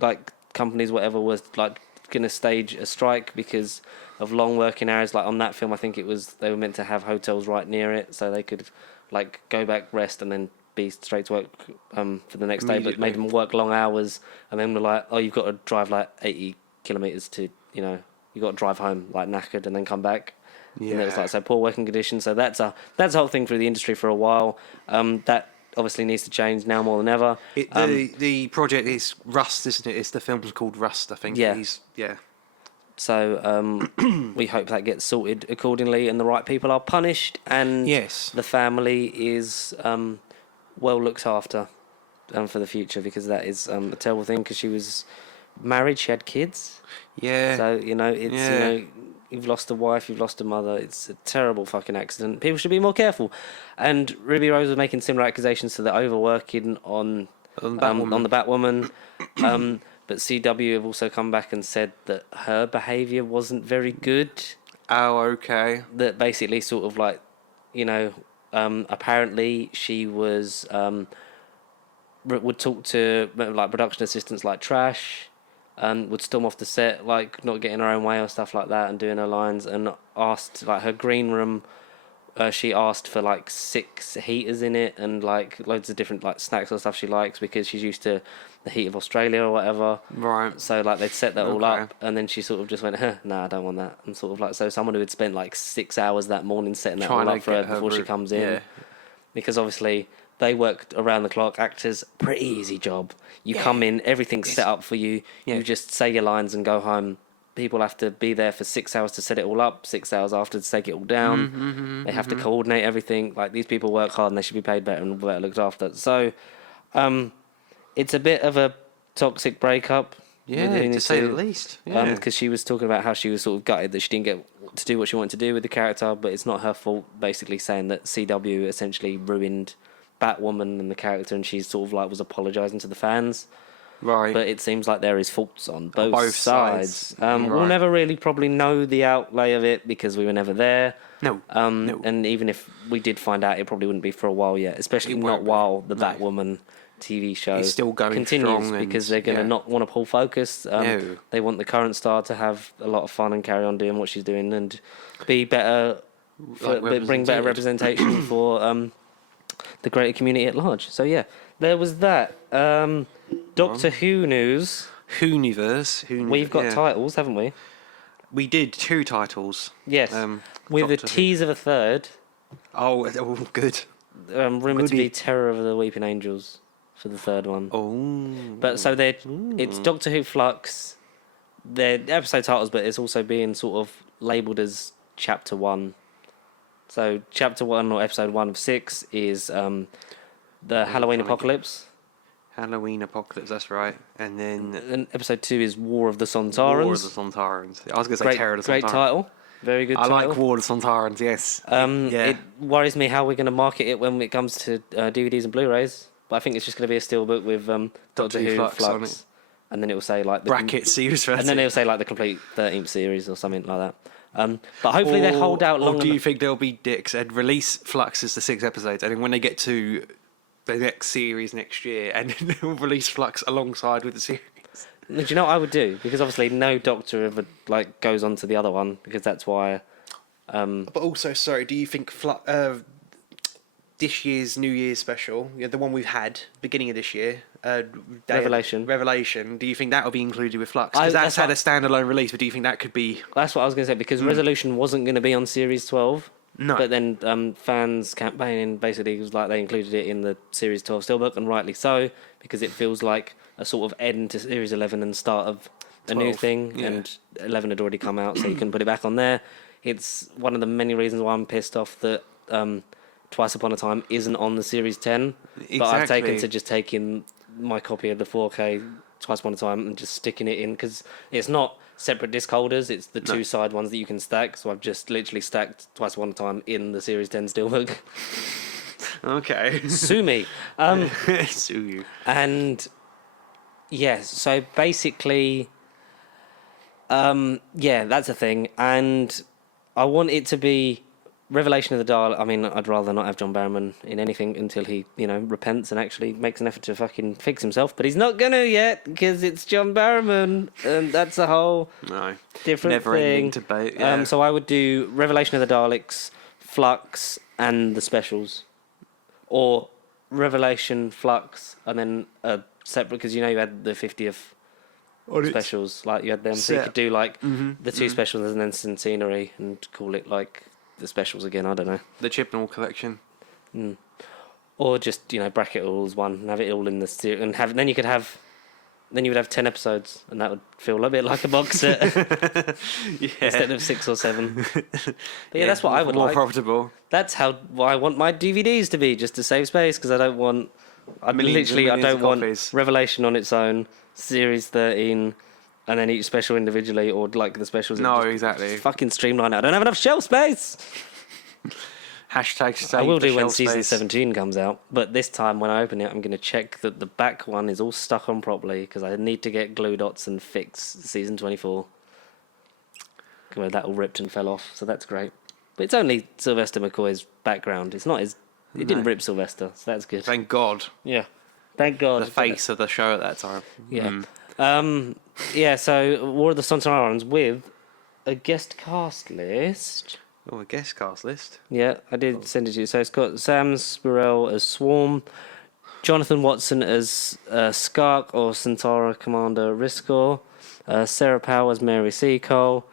like companies, whatever, was like gonna stage a strike because of long working hours. Like on that film, I think it was they were meant to have hotels right near it, so they could like go back, rest, and then be straight to work for the next day, but made them work long hours, and then were like, oh, you've got to drive like 80 kilometers to, you got to drive home like knackered and then come back. Yeah. And it was like, so poor working conditions. So that's a whole thing through the industry for a while. That obviously needs to change now more than ever. The project is Rust, isn't it? The film's called Rust, I think. Yeah. Yeah. So we hope that gets sorted accordingly and the right people are punished, and the family is well looked after for the future, because that is a terrible thing, because she was married, she had kids. Yeah. So, it's, you've lost a wife, you've lost a mother. It's a terrible fucking accident. People should be more careful. And Ruby Rose was making similar accusations to the overworking on the Batwoman. But CW have also come back and said that her behaviour wasn't very good. Oh, okay. That basically sort of like, apparently she was would talk to like production assistants like trash, would storm off the set like not getting her own way or stuff like that, and doing her lines, and asked like her green room. She asked for like 6 heaters in it and like loads of different like snacks or stuff she likes, because she's used to the heat of Australia or whatever. Right. So like they'd set that all up, and then she sort of just went, nah, I don't want that. And sort of like, so someone who had spent like 6 hours that morning setting that all up for her before she comes in. Yeah. Because obviously they work around the clock. Actors, pretty easy job. You come in, everything's set up for you. You just say your lines and go home. People have to be there for 6 hours to set it all up, 6 hours after to take it all down. They have to coordinate everything. Like, these people work hard and they should be paid better and better looked after. So, it's a bit of a toxic breakup. Yeah, to say the least. Yeah. Because she was talking about how she was sort of gutted that she didn't get to do what she wanted to do with the character, but it's not her fault, basically saying that CW essentially ruined Batwoman and the character, and she sort of like was apologising to the fans. Right. But it seems like there is faults on both sides. We'll never really probably know the outlay of it because we were never there. No. And even if we did find out, it probably wouldn't be for a while yet, especially not while the Batwoman TV show is still going continues, strong, because they're going to not want to pull focus. They want the current star to have a lot of fun and carry on doing what she's doing and be better, bring better representation for the greater community at large. So yeah, there was that. Doctor Who news. Whoniverse. We've got titles, haven't we? We did 2 titles. Yes. With a tease of a third. Oh, good. Rumoured to be Terror of the Weeping Angels for the third one. Oh. But so it's Doctor Who Flux. They're episode titles, but it's also being sort of labelled as Chapter 1. So Chapter 1 or Episode 1 of 6 is the Halloween Apocalypse. Halloween Apocalypse, that's right. And then Episode 2 is War of the Sontarans. War of the Sontarans. I was going to say Terror of the Sontarans. Great title. Very good title. I like War of the Sontarans, yes. It worries me how we're going to market it when it comes to DVDs and Blu-rays. But I think it's just going to be a steelbook with Doctor Who Flux on it. And then it will say like... Bracket series. And then it will say like the complete 13th series or something like But hopefully they hold out long Or do you enough. think there'll be dicks and release Flux as the 6 episodes, and then when they get to the next series next year, and then they'll release Flux alongside with the series? Do you know what I would do? Because obviously no Doctor ever like goes on to the other one, because that's why. But also, sorry, do you think this year's New Year's special, the one we've had beginning of this year, Revelation, do you think that will be included with Flux? Because that's had a standalone release, but do you think that could be? That's what I was going to say, because Resolution wasn't going to be on Series 12. No. But then fans campaigning basically was like they included it in the Series 12 steelbook, and rightly so, because it feels like a sort of end to Series 11 and start of a new 12, thing, yeah. and 11 had already come out, so you can put it back on there. It's one of the many reasons why I'm pissed off that Twice Upon a Time isn't on the Series 10. But I've taken Exactly. to just taking my copy of the 4K Twice Upon a Time and just sticking it in, because it's not separate disc holders, it's the two side ones that you can stack. So I've just literally stacked Twice Upon a Time in the Series 10 steelbook. Okay. Sue me. Sue you. And yes, so basically, yeah, that's a thing. And I want it to be Revelation of the Dalek. I mean, I'd rather not have John Barrowman in anything until he, repents and actually makes an effort to fucking fix himself. But he's not gonna yet, because it's John Barrowman, and that's a whole different never-ending thing. debate. Yeah. So I would do Revelation of the Daleks, Flux, and the specials, or Revelation, Flux, and then a separate, because you had the 50th specials, like you had them, so you could do like the two specials and then Centenary and call it like the specials again. I don't know. The Chibnall collection. Or just bracket it all as one and have it all in the series, and then you would have 10 episodes, and that would feel a bit like a box set instead of 6 or 7. But yeah, that's what I would more like. profitable. That's how I want my DVDs to be, just to save space, because I don't want. I Millions and don't millions of want copies. Revelation on its own, Series 13, and then each special individually, or like the specials. No, just exactly. Fucking streamline it. I don't have enough shelf space. Hashtag save I will the do when shelf season space. 17 comes out, but this time when I open it, I'm going to check that the back one is all stuck on properly, because I need to get glue dots and fix season 24. Where that all ripped and fell off, so that's great. But it's only Sylvester McCoy's background. It's not his. It didn't rip Sylvester, so that's good. Thank God. Yeah, thank God. The face of the show at that time. Yeah. Yeah. So War of the Sontarans with a guest cast list. Oh, a guest cast list. Yeah, I did send it to you. So it's got Sam Spurrell as Swarm, Jonathan Watson as Skark or Centaur Commander Riskor, Sarah Powell as Mary Seacole,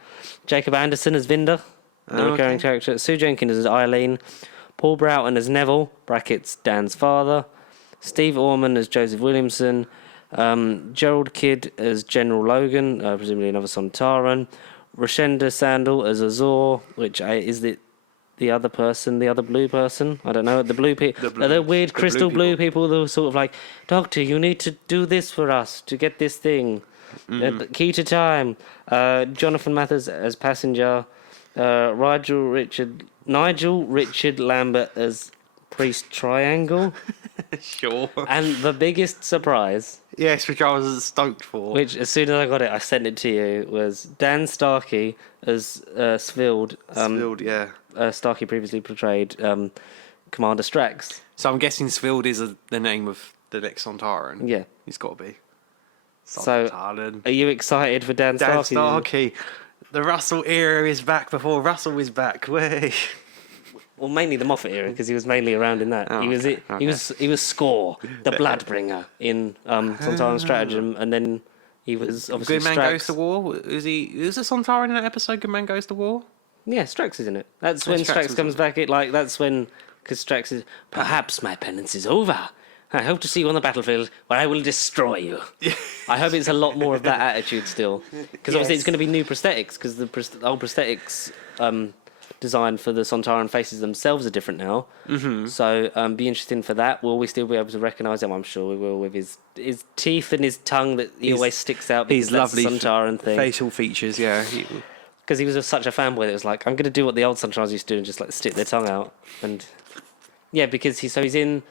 Jacob Anderson as Vinder, the recurring character, Sue Jenkins as Eileen, Paul Broughton as Neville, brackets Dan's father, Steve Orman as Joseph Williamson, Gerald Kidd as General Logan, presumably another Sontaran, Rashenda Sandel as Azor, which is the other person, the other blue person? I don't know. The blue people, the weird crystal blue people that were sort of like, Doctor, you need to do this for us to get this thing. Key to time. Jonathan Mathers as Passenger, Nigel Richard Lambert as Priest Triangle. Sure. And the biggest surprise, Yes, which I was stoked for. which as soon as I got it, I sent it to you, was Dan Starkey as Svild. Svild, yeah. Starkey previously portrayed Commander Strax. So I'm guessing Svild is the name of the next Sontaran. Yeah. He's got to be. So, Sontaran. are you excited for Dan Dan Starkey? Starkey. The Russell era is back before Russell is back. Way. Well, mainly the Moffat era, because he was mainly around in that. Oh, he was okay, he was Score, the Bloodbringer in Sontaran Stratagem, and then he was obviously Good Man Strax. Goes to War. Is a Sontaran in that episode? Good Man Goes to War. Yeah, Strax is in it. That's when Strax Strax was comes back. That's when, because Strax is, perhaps my penance is over. I hope to see you on the battlefield where I will destroy you. I hope it's a lot more of that attitude still. Because obviously it's going to be new prosthetics, because the old prosthetics design for the Sontaran faces themselves are different now. Mm-hmm. So be interesting for that. Will we still be able to recognise him? I'm sure we will, with his teeth and his tongue that he always sticks out. Because His that's lovely Sontaran thing. facial features, yeah. Because he was such a fanboy that it was like, I'm going to do what the old Sontarans used to do and just like stick their tongue out. And yeah, because he's in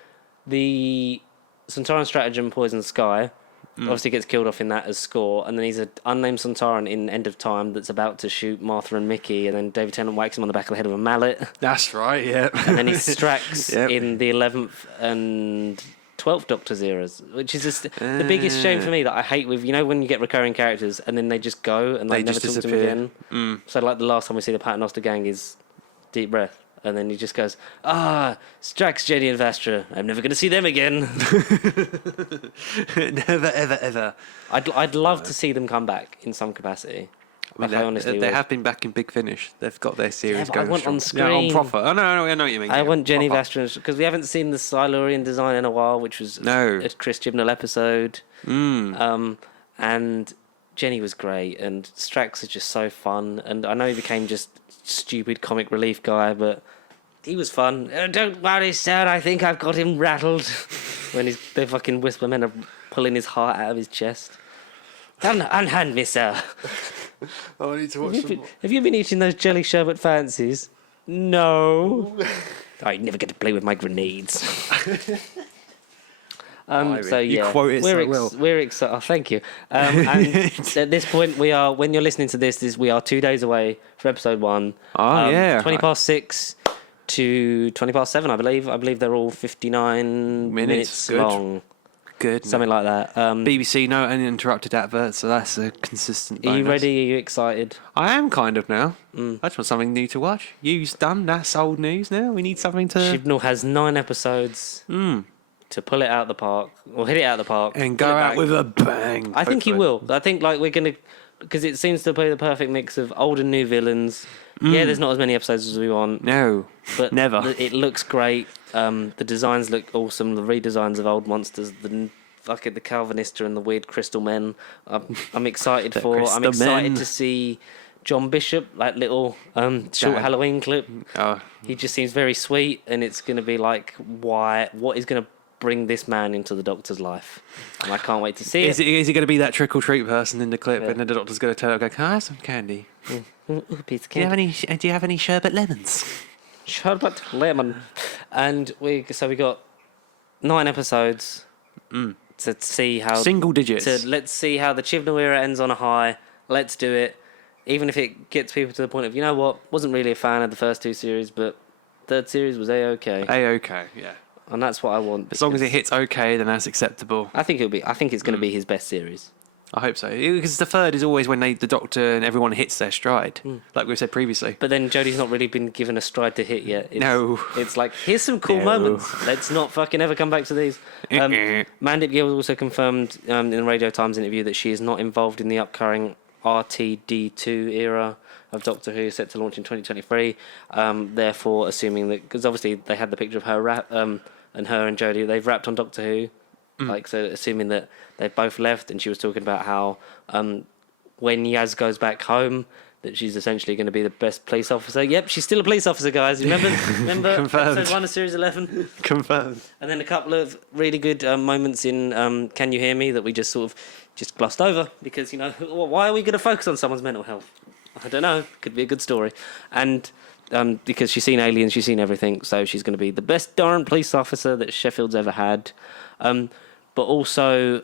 the Sontaran Stratagem Poison Sky, obviously gets killed off in that as Score, and then he's an unnamed Sontaran in End of Time that's about to shoot Martha and Mickey, and then David Tennant whacks him on the back of the head with a mallet, That's right, yeah. and then he's Strax Yep. in the 11th and 12th Doctor's eras, which is just the biggest shame for me that I hate with, when you get recurring characters and then they just go and They never just talk to them disappear. again. So like the last time we see the Paternoster gang is Deep Breath. And then he just goes, Strax, Jenny, and Vastra. I'm never going to see them again. Never, ever, ever. I'd love to see them come back in some capacity. I mean, I honestly they would. have been back in Big Finish. They've got their series but I going want on strong. Yeah, on screen. proper. Oh, no, I know what you mean. I yeah, want Jenny, proper. Vastra, because we haven't seen the Silurian design in a while, which was No. a Chris Chibnall episode. And Jenny was great, and Strax is just so fun. And I know he became just stupid comic relief guy, but he was fun. Don't worry, sir. I think I've got him rattled. When the fucking whisper men are pulling his heart out of his chest. Unhand me, sir. Oh, I need to watch some. Have you been eating those jelly sherbet fancies? No. I never get to play with my grenades. So You yeah, quote it so well. we're excited. Oh, thank you. And at this point, when you're listening to this, we are 2 days away from episode 1. Oh, yeah. 20 past 6 to 20 past 7, I believe. I believe they're all 59 minutes Good. long, Good. something like that. BBC, no uninterrupted adverts, so that's a consistent Are you bonus. ready? Are you excited? I am kind of now. I just want something new to watch. You's done. That's old news now. We need something to... Chibnall has 9 episodes to pull it out of the park, or hit it out of the park. And pull go it out back. with a bang. I think he hopefully. will. I think we're going to... Because it seems to play the perfect mix of old and new villains. Yeah, there's not as many episodes as we want. No. But Never. It looks great. The designs look awesome. The redesigns of old monsters, the Calvinista and the weird crystal men. I'm excited for. I'm crystal excited men. to see John Bishop, like little short Dad. Halloween clip. Oh, He just seems very sweet, and it's going to be like, what is going to bring this man into the Doctor's life? And I can't wait to see is it. he going to be that trick or treat person in the clip, Yeah. and the doctor's going to tell her, "Go, can I have some candy? Ooh, piece of Do you candy. have any sherbet lemons?" Sherbet lemon. And we got 9 episodes to see how Single digits. let's see how the Chibnall era ends on a high. Let's do it. Even if it gets people to the point of, you know what, wasn't really a fan of the first 2 series, but third series was A-okay. A-okay, yeah. And that's what I want. As long as it because hits okay, then that's acceptable. I think it's going to be his best series. I hope so. Because the third is always when the doctor and everyone hits their stride, like we've said previously. But then Jodie's not really been given a stride to hit yet. No. It's like, here's some cool No. moments. Let's not fucking ever come back to these. Mandip Gill also confirmed in the Radio Times interview that she is not involved in the upcoming RTD2 era of Doctor Who, set to launch in 2023. Therefore, assuming that, because obviously they had the picture of her and her and Jodie, they've wrapped on Doctor Who. So assuming that they've both left, and she was talking about how when Yaz goes back home, that she's essentially going to be the best police officer. Yep, she's still a police officer, guys. Remember Confirmed. episode 1 of series 11? Confirmed. And then a couple of really good moments in Can You Hear Me that we just sort of just glossed over because, why are we going to focus on someone's mental health? I don't know. Could be a good story. And because she's seen aliens, she's seen everything, so she's going to be the best darn police officer that Sheffield's ever had. But also,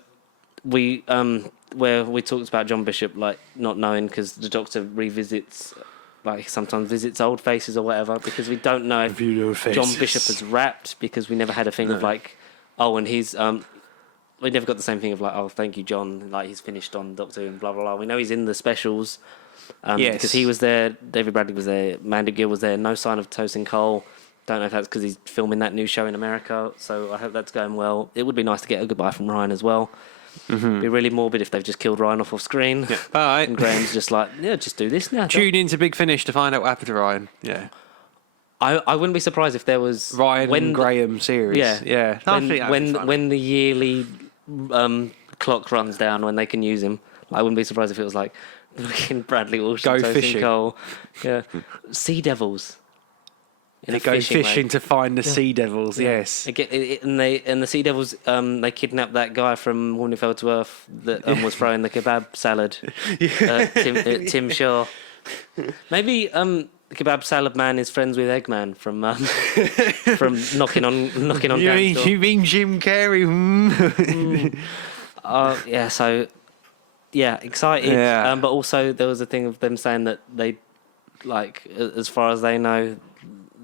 where we talked about John Bishop, like, not knowing because the Doctor revisits, like, sometimes visits old faces or whatever, because we don't know if John Bishop has rapped, because we never had a thing of, like, oh, and he's... we never got the same thing of, like, oh, thank you, John, like, he's finished on Doctor Who and blah, blah, blah. We know he's in the specials, Yes. because he was there, David Bradley was there, Mandip Gill was there, no sign of Tosin Cole. Don't know if that's because he's filming that new show in America, so I hope that's going well. It would be nice to get a goodbye from Ryan as well. It'd be really morbid if they've just killed Ryan off screen. Yeah. All right. And Graham's just like, yeah, just do this now. Tune into Big Finish to find out what happened to Ryan. Yeah. I wouldn't be surprised if there was Ryan and Graham series. Yeah, Yeah. I think that'd be fun. when the yearly clock runs down when they can use him. I wouldn't be surprised if it was like fucking Bradley Walsh, Go and Tosin fishing. Cole. Yeah, Sea Devils. In They a go fishing lake. to find the Sea Devils, yes. And the Sea Devils, they kidnapped that guy from Morning Fell to Earth that was throwing the kebab salad. Tim Shaw. Maybe the kebab salad man is friends with Eggman from knocking on You Graham's door. mean Jim Carrey? Yeah. So, yeah, excited. Yeah. But also there was a thing of them saying that they, like, as far as they know,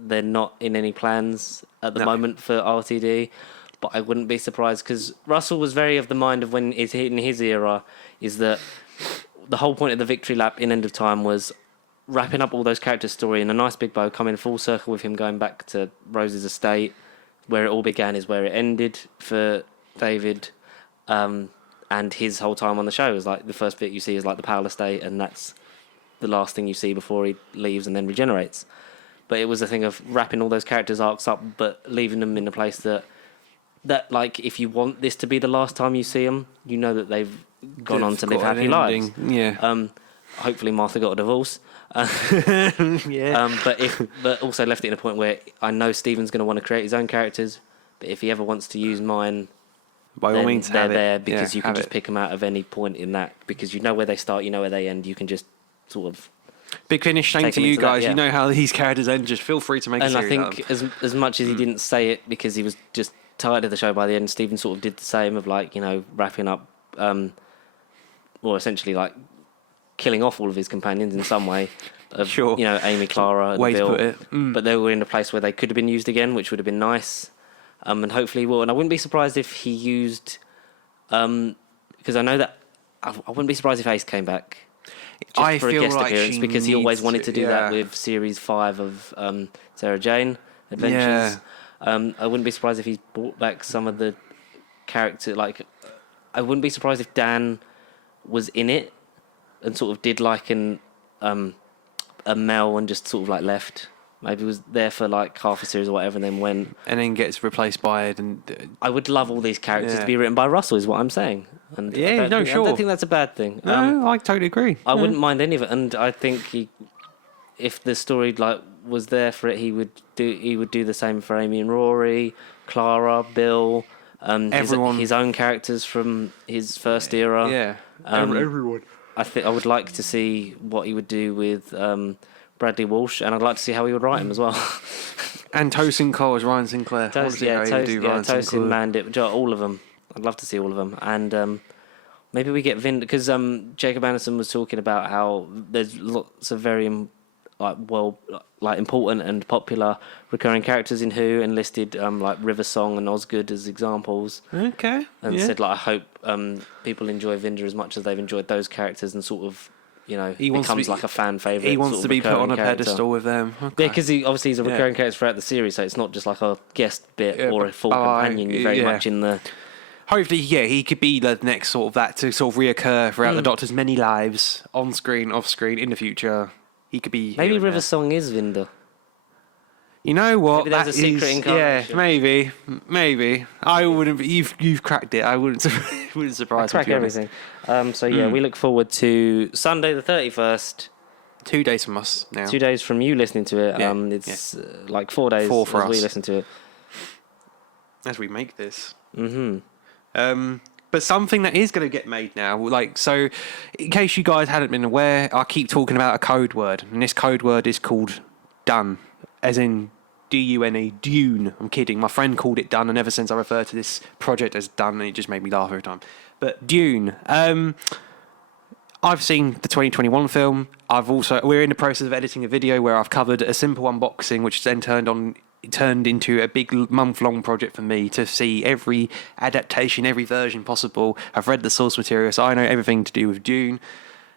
they're not in any plans at the moment for RTD. But I wouldn't be surprised because Russell was very of the mind of when it's in his era is that the whole point of the victory lap in End of Time was wrapping up all those characters' story in a nice big bow, coming full circle with him going back to Rose's estate. Where it all began is where it ended for David, and his whole time on the show is like the first bit you see is like the Powell estate, and that's the last thing you see before he leaves and then regenerates. But it was a thing of wrapping all those characters' arcs up, but leaving them in a place that like if you want this to be the last time you see them, you know that they've gone on to live happy lives. Yeah. Hopefully Martha got a divorce. Yeah. But also left it in a point where I know Stephen's going to want to create his own characters, but if he ever wants to use mine, By all means, they're have there it. because Yeah, you can have just it. pick them out of any point in that because you know where they start, you know where they end. You can just sort of. Big finish. Shame Take to him you into that, guys. yeah. You know how these characters end. Just feel free to make a And I series out think of them. as much as he didn't say it because he was just tired of the show by the end, Stephen sort of did the same of like wrapping up, or essentially like killing off all of his companions in some way. Of, Sure. Amy, Clara, and Way to Bill. put it. But they were in a place where they could have been used again, which would have been nice. And hopefully he will. And I wouldn't be surprised if he used, because I know that I wouldn't be surprised if Ace came back. Just I for a feel guest like appearance she because he always needs wanted to do yeah. that with Series 5 of Sarah Jane Adventures. I wouldn't be surprised if he brought back some of the character. Like, I wouldn't be surprised if Dan was in it and sort of did like a Mel and just sort of like left. Maybe was there for like half a series or whatever and then went. And then gets replaced by it. And I would love all these characters Yeah. to be written by Russell is what I'm saying. And Yeah, I don't no, think, I sure. don't think that's a bad thing. no, I totally agree. I wouldn't mind any of it, and I think if the story like was there for it, he would do the same for Amy and Rory, Clara, Bill, Everyone. his own characters from his first era. Yeah. Everyone. I think I would like to see what he would do with Bradley Walsh, and I'd like to see how he would write him as well. And Tosin Cole as Ryan Sinclair. I wanna see how he would do Ryan Tosin, Sinclair. Mandip, all of them. I'd love to see all of them, and maybe we get Vin because Jacob Anderson was talking about how there's lots of very important and popular recurring characters in Who, and listed like River Song and Osgood as examples. Okay. And yeah. said like I hope people enjoy Vinder as much as they've enjoyed those characters, and sort of He wants to becomes be- like a fan favorite. He wants sort to of be put on a recurring character. pedestal with them. Yeah, Okay. because obviously he's a Yeah. recurring character throughout the series, so it's not just like a guest bit Yeah, or a but- full companion. You're very yeah. much in the. Hopefully, yeah, he could be the next sort of that to sort of reoccur throughout the Doctor's many lives, on screen, off screen, in the future. He could be. Maybe here and River there. Song is Vinder. You know what? Maybe there's a secret incarnation. Yeah, maybe. I wouldn't. You've cracked it. I wouldn't. Wouldn't surprise me. Crack to be honest. everything. So yeah, we look forward to Sunday the 31st. 2 days from us now. 2 days from you listening to it. Yeah, It's like 4 days 4 for as we us. listen to it. As we make this. Mm-hmm. But something that is going to get made now, like, so in case you guys hadn't been aware, I keep talking about a code word, and this code word is called done, as in D-U-N-E, Dune. I'm kidding. My friend called it done, and ever since I refer to this project as done, it just made me laugh every time. But Dune. I've seen the 2021 film. We're in the process of editing a video where I've covered a simple unboxing, which then turned into a big month-long project for me to see every adaptation, every version possible. I've read the source material, so I know everything to do with Dune.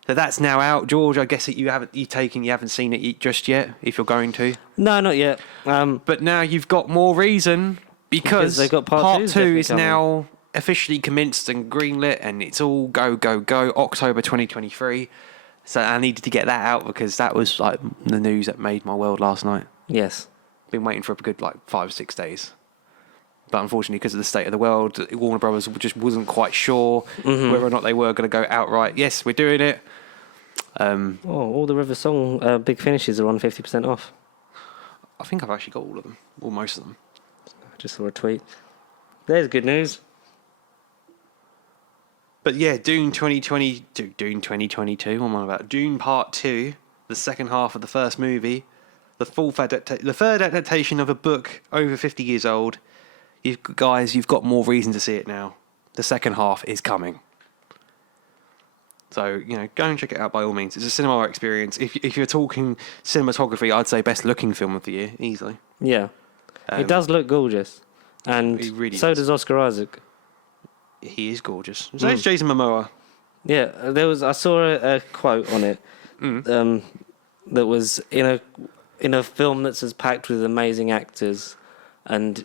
So that's now out. George, I guess that you haven't seen it just yet, if you're going to. No, not yet. But now you've got more reason because they've got part part two two definitely is coming. now officially commenced and greenlit, and it's all go October 2023. So I needed to get that out because that was like the news that made my world last night. Yes. Been waiting for a good 5 or 6 days, but unfortunately because of the state of the world, Warner Brothers just wasn't quite sure whether or not they were going to go outright. Yes, we're doing it. All the River Song big finishes are on 50% off. I think I've actually got all of them, or most of them. I just saw a tweet. There's good news. But yeah, Dune 2022. What am I about? Dune Part 2, the second half of the first movie, the third adaptation of a book over 50 years old. You've got more reason to see it now. The second half is coming. So, go and check it out by all means. It's a cinema experience. If you're talking cinematography, I'd say best looking film of the year, easily. Yeah. It does look gorgeous. And he really so does. does Oscar Isaac. He is gorgeous. So is Jason Momoa. Yeah, I saw a quote on it that was in a film that's as packed with amazing actors and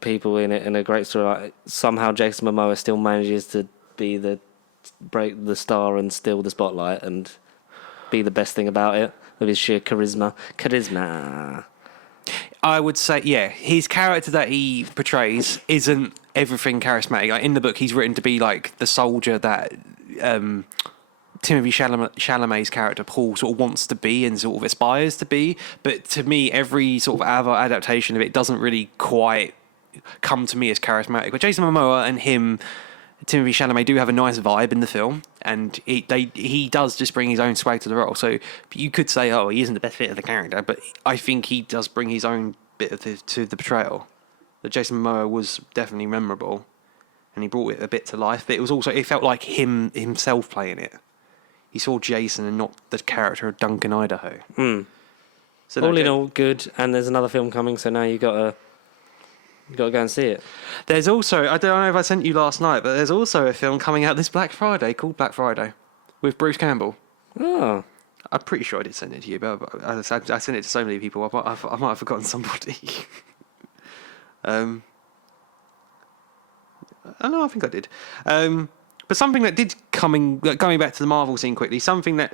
people in it and a great story. Somehow Jason Momoa still manages to break the star and steal the spotlight and be the best thing about it with his sheer charisma. I would say, yeah, his character that he portrays isn't everything charismatic. Like, in the book, he's written to be like the soldier that Timothy Chalamet's character Paul sort of wants to be and sort of aspires to be. But to me, every sort of other adaptation of it doesn't really quite come to me as charismatic. But Jason Momoa and Timothy Chalamet do have a nice vibe in the film, and he does just bring his own swag to the role. So you could say, oh, he isn't the best fit of the character, but I think he does bring his own bit to the portrayal. That Jason Momoa was definitely memorable, and he brought it a bit to life. But it felt like himself playing it. He saw Jason and not the character of Duncan Idaho. So all in all, good. And there's another film coming, so now you got to go and see it. There's also, I don't know if I sent you last night, but there's also a film coming out this Black Friday called Black Friday with Bruce Campbell. Oh. I'm pretty sure I did send it to you, but I sent it to so many people. I might have forgotten somebody. I know, I think I did. But something that did going back to the Marvel scene quickly, something that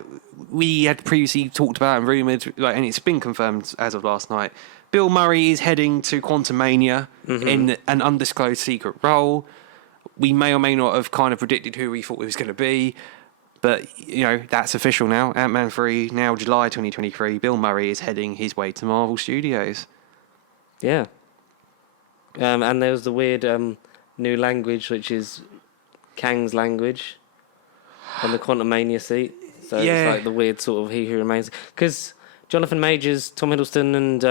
we had previously talked about and rumoured, and it's been confirmed as of last night. Bill Murray is heading to Quantumania in an undisclosed secret role. We may or may not have kind of predicted who we thought it was going to be, but that's official now. Ant-Man 3, now July 2023. Bill Murray is heading his way to Marvel Studios. Yeah. And there was the weird new language, which is Kang's language, on the Quantumania seat. So Yeah. it's like the weird sort of He Who Remains. Because Jonathan Majors, Tom Hiddleston, and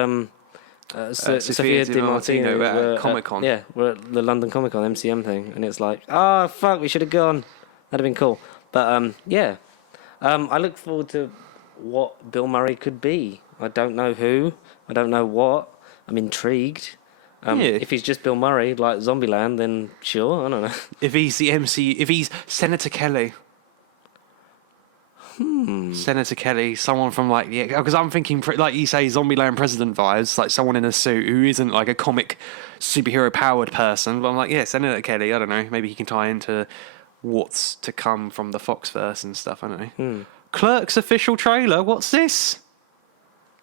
Sophia Di Martino were at Comic-Con. We're at the London Comic Con MCM thing, and it's like, oh fuck, we should have gone. That'd have been cool. But I look forward to what Bill Murray could be. I don't know who. I don't know what. I'm intrigued. If he's just Bill Murray, like Zombieland, then sure, I don't know. If he's if he's Senator Kelly. Senator Kelly, someone from because I'm thinking, like you say, Zombieland president vibes, like someone in a suit who isn't like a comic superhero powered person. But I'm like, yeah, Senator Kelly, I don't know, maybe he can tie into what's to come from the Foxverse and stuff, I don't know. Clerks official trailer, what's this?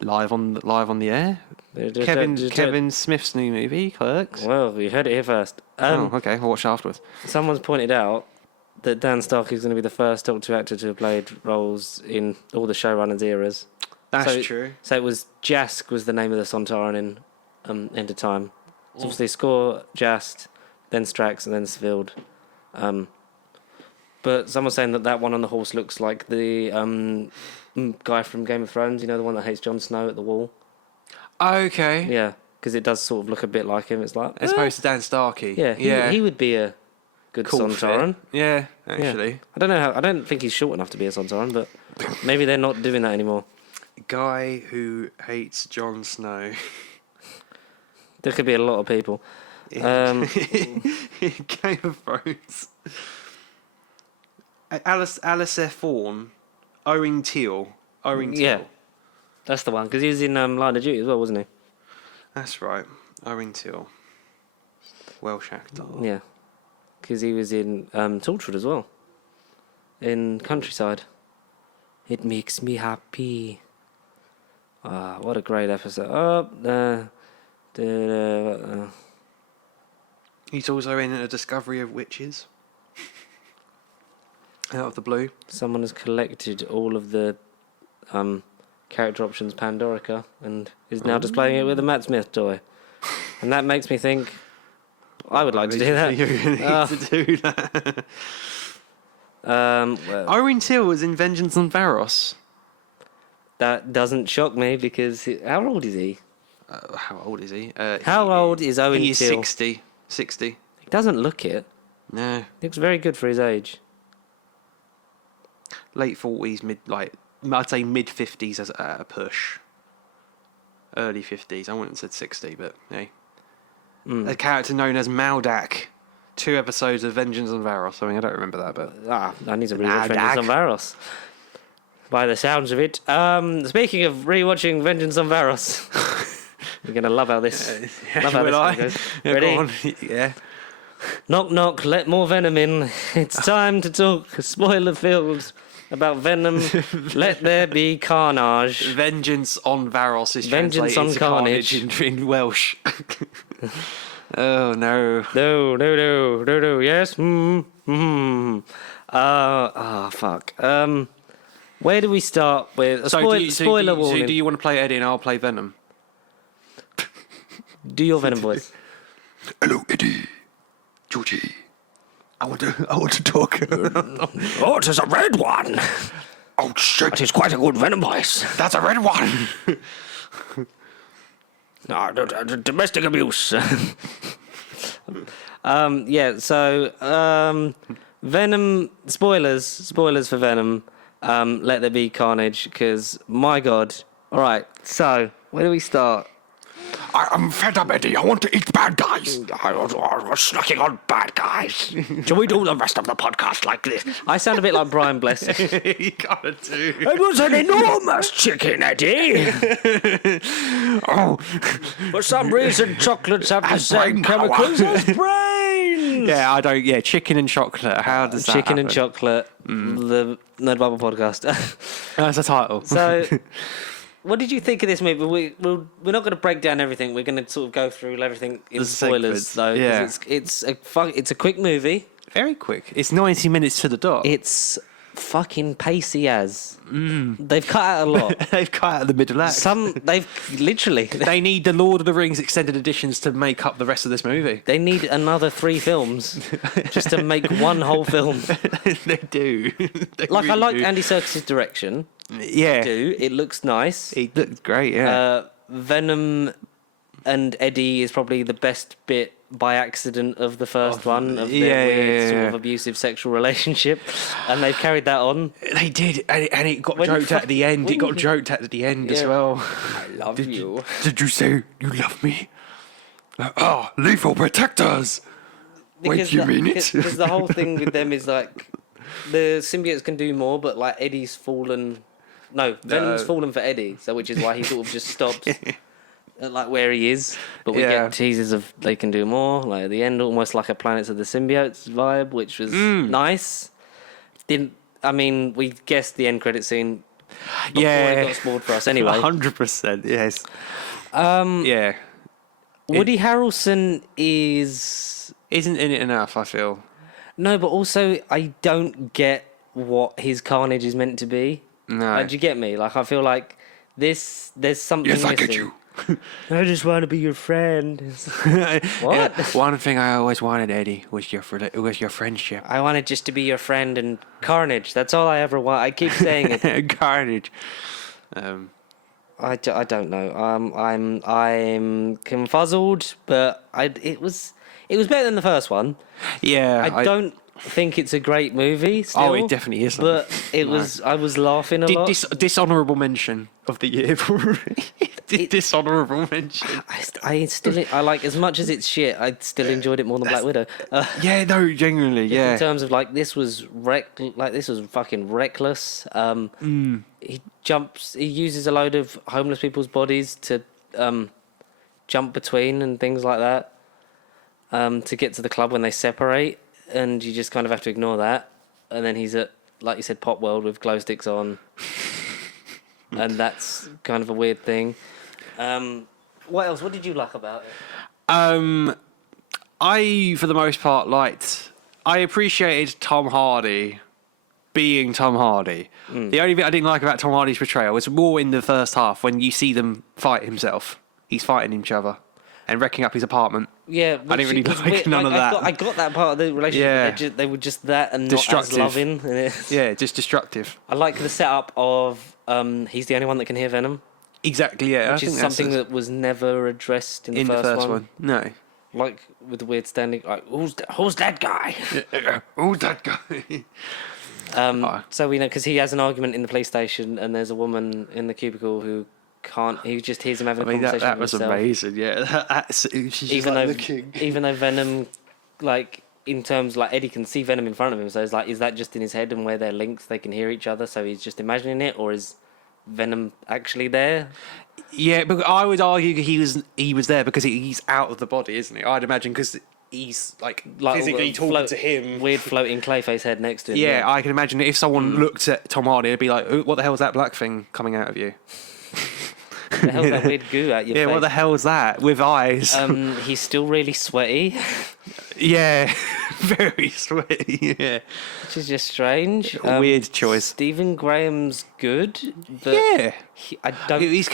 Live on the air? Kevin Smith's new movie, Clerks. Well, you heard it here first. Okay, I'll watch it afterwards. Someone's pointed out that Dan Stark is going to be the first Doctor Who actor to have played roles in all the showrunners' eras. That's true. So it was Jask was the name of the Sontaran in End of Time. So obviously Score, Jast, then Strax, and then Svild. But someone's saying that one on the horse looks like the guy from Game of Thrones, the one that hates Jon Snow at the wall. Okay. Yeah, because it does sort of look a bit like him. It's like... As opposed to Dan Starkey. Yeah, he would be a good cool Sontaran. Fit. Yeah, actually. Yeah. I don't know I don't think he's short enough to be a Sontaran, but maybe they're not doing that anymore. Guy who hates Jon Snow. There could be a lot of people. Game of Thrones. Alistair Thorne. Owen Teal. Yeah, that's the one, because he was in Line of Duty as well, wasn't he? That's right. Owen Teal. Welsh actor. Yeah, because he was in Torchwood as well. In Countryside. It makes me happy. Ah, what a great episode. He's also in A Discovery of Witches. Out of the blue. Someone has collected all of the character options Pandorica and is now displaying it with a Matt Smith toy. And that makes me think, I would like to do that. You're going to need to do that. Well, Owen Teal was in Vengeance on Varos. that doesn't shock me because how old is he? How old is he? How old is Owen He is Teal? 60. 60. doesn't look it. No. He looks very good for his age. Late 40s, I'd say mid 50s as a push. Early 50s. I wouldn't have said 60, but hey. A character known as Maldak. 2 episodes of Vengeance on Varos. I mean, I don't remember that, but I need to rewatch Vengeance on Varos. By the sounds of it. Speaking of rewatching Vengeance on Varos, you're gonna love how this. Love how this one goes. Yeah, Ready? go on. Yeah. Knock knock. Let more venom in. It's time to talk. Spoiler filled about venom. Let there be carnage. Vengeance on Varos is Vengeance translated on to Carnage. in Welsh. Oh no. No. Yes. Fuck. Where do we start with? Spoiler warning. So do you want to play Eddie and I'll play Venom? Do your Venom voice. Hello, Eddie. Georgie. I want to talk. Oh, it is a red one. Oh, shit. That is quite a good Venom voice. That's a red one. Domestic abuse. Venom, spoilers for Venom. Let there be carnage, because, my God. All right, so, where do we start? I'm fed up, Eddie. I want to eat bad guys. I was snacking on bad guys. Shall we do the rest of the podcast like this? I sound a bit like Brian Blessed. You gotta do. It was an enormous chicken, Eddie. Oh, For some reason, chocolates have the And same brain power. chemicals as brains. Yeah, I don't. Yeah, chicken and chocolate. How does that Chicken and happen? chocolate, the Nerd Bible podcast. That's a title. So, what did you think of this movie? We're not going to break down everything. We're going to sort of go through everything in The spoilers, segments, though. 'Cause yeah. it's a quick movie. Very quick. It's 90 minutes to the dot. It's fucking pacey as. They've cut out a lot. They've cut out the middle act. They've literally. They need the Lord of the Rings extended editions to make up the rest of this movie. They need another 3 films just to make one whole film. They do. They Like, I really like do. Andy Serkis' direction. Yeah. It looks nice. It looked great, yeah. Venom and Eddie is probably the best bit by accident of the first one of their weird sort of abusive sexual relationship, and they've carried that on. They did, and it got When you joked at the end. It when got you- joked at the end as Yeah. well. I love you. did you say you love me? Lethal protectors. Wait, you mean it? Because the whole thing with them is like the symbiotes can do more, but like Eddie's fallen. No, Venom's fallen for Eddie, so which is why he sort of just stops at like where he is. But we Yeah. get teasers of they can do more. Like at the end, almost like a Planets of the Symbiotes vibe, which was nice. We guessed the end credit scene before it got spoiled for us anyway. 100%, yes. Yeah. Woody Harrelson Isn't in it enough, I feel. no, but also I don't get what his Carnage is meant to be. No. Do you get me? Like, I feel like there's something Yes, I missing. get you. I just want to be your friend. What? Yeah, one thing I always wanted, Eddie, was your friendship. I wanted just to be your friend and Carnage. That's all I ever want. I keep saying it. Carnage. I don't know. I'm confuzzled, but it was better than the first one. Yeah. I don't think it's a great movie. Still, it definitely isn't. But it was. I was laughing a lot. Dishonourable mention of the year. Dishonourable mention. I like, as much as it's shit, I still enjoyed it more than Black Widow. Yeah, no, genuinely, yeah. In terms of like, this was fucking reckless. He uses a load of homeless people's bodies to jump between and things like that to get to the club when they separate, and you just kind of have to ignore that. And then he's at, like you said, Pop World with glow sticks on, and that's kind of a weird thing. What else? What did you like about it? I, for the most part, I appreciated Tom Hardy being Tom Hardy. The only bit I didn't like about Tom Hardy's portrayal was more in the first half when you see them fight himself. He's fighting each other and wrecking up his apartment. Yeah, I didn't really which was like weird. none of that. I got that part of the relationship. Yeah. They were just that and not as Destructive. loving. Yeah, just destructive. I like the setup of he's the only one that can hear Venom, Exactly, yeah. which is something that was never addressed in the first one. No. like with the weird standing, like who's that guy? Who's that guy? So we know because he has an argument in the police station, and there's a woman in the cubicle who can't. He just hears him having a conversation. That with was himself. amazing. Yeah, she's just like looking. Even though Venom, like in terms like Eddie can see Venom in front of him, so it's like, is that just in his head and where they're linked, they can hear each other, so he's just imagining it, or is Venom actually there? Yeah, but I would argue he was there because he's out of the body, isn't he? I'd imagine because he's like physically talking to him. Weird floating Clayface head next to him. Yeah, I can imagine if someone looked at Tom Hardy, it'd be like, "What the hell is that black thing coming out of you?" The hell's that weird goo at your face? Yeah, what the hell is that with eyes? He's still really sweaty. Yeah, very sweaty. Yeah, Which is just strange. Weird choice. Stephen Graham's good, but Yeah. I don't. His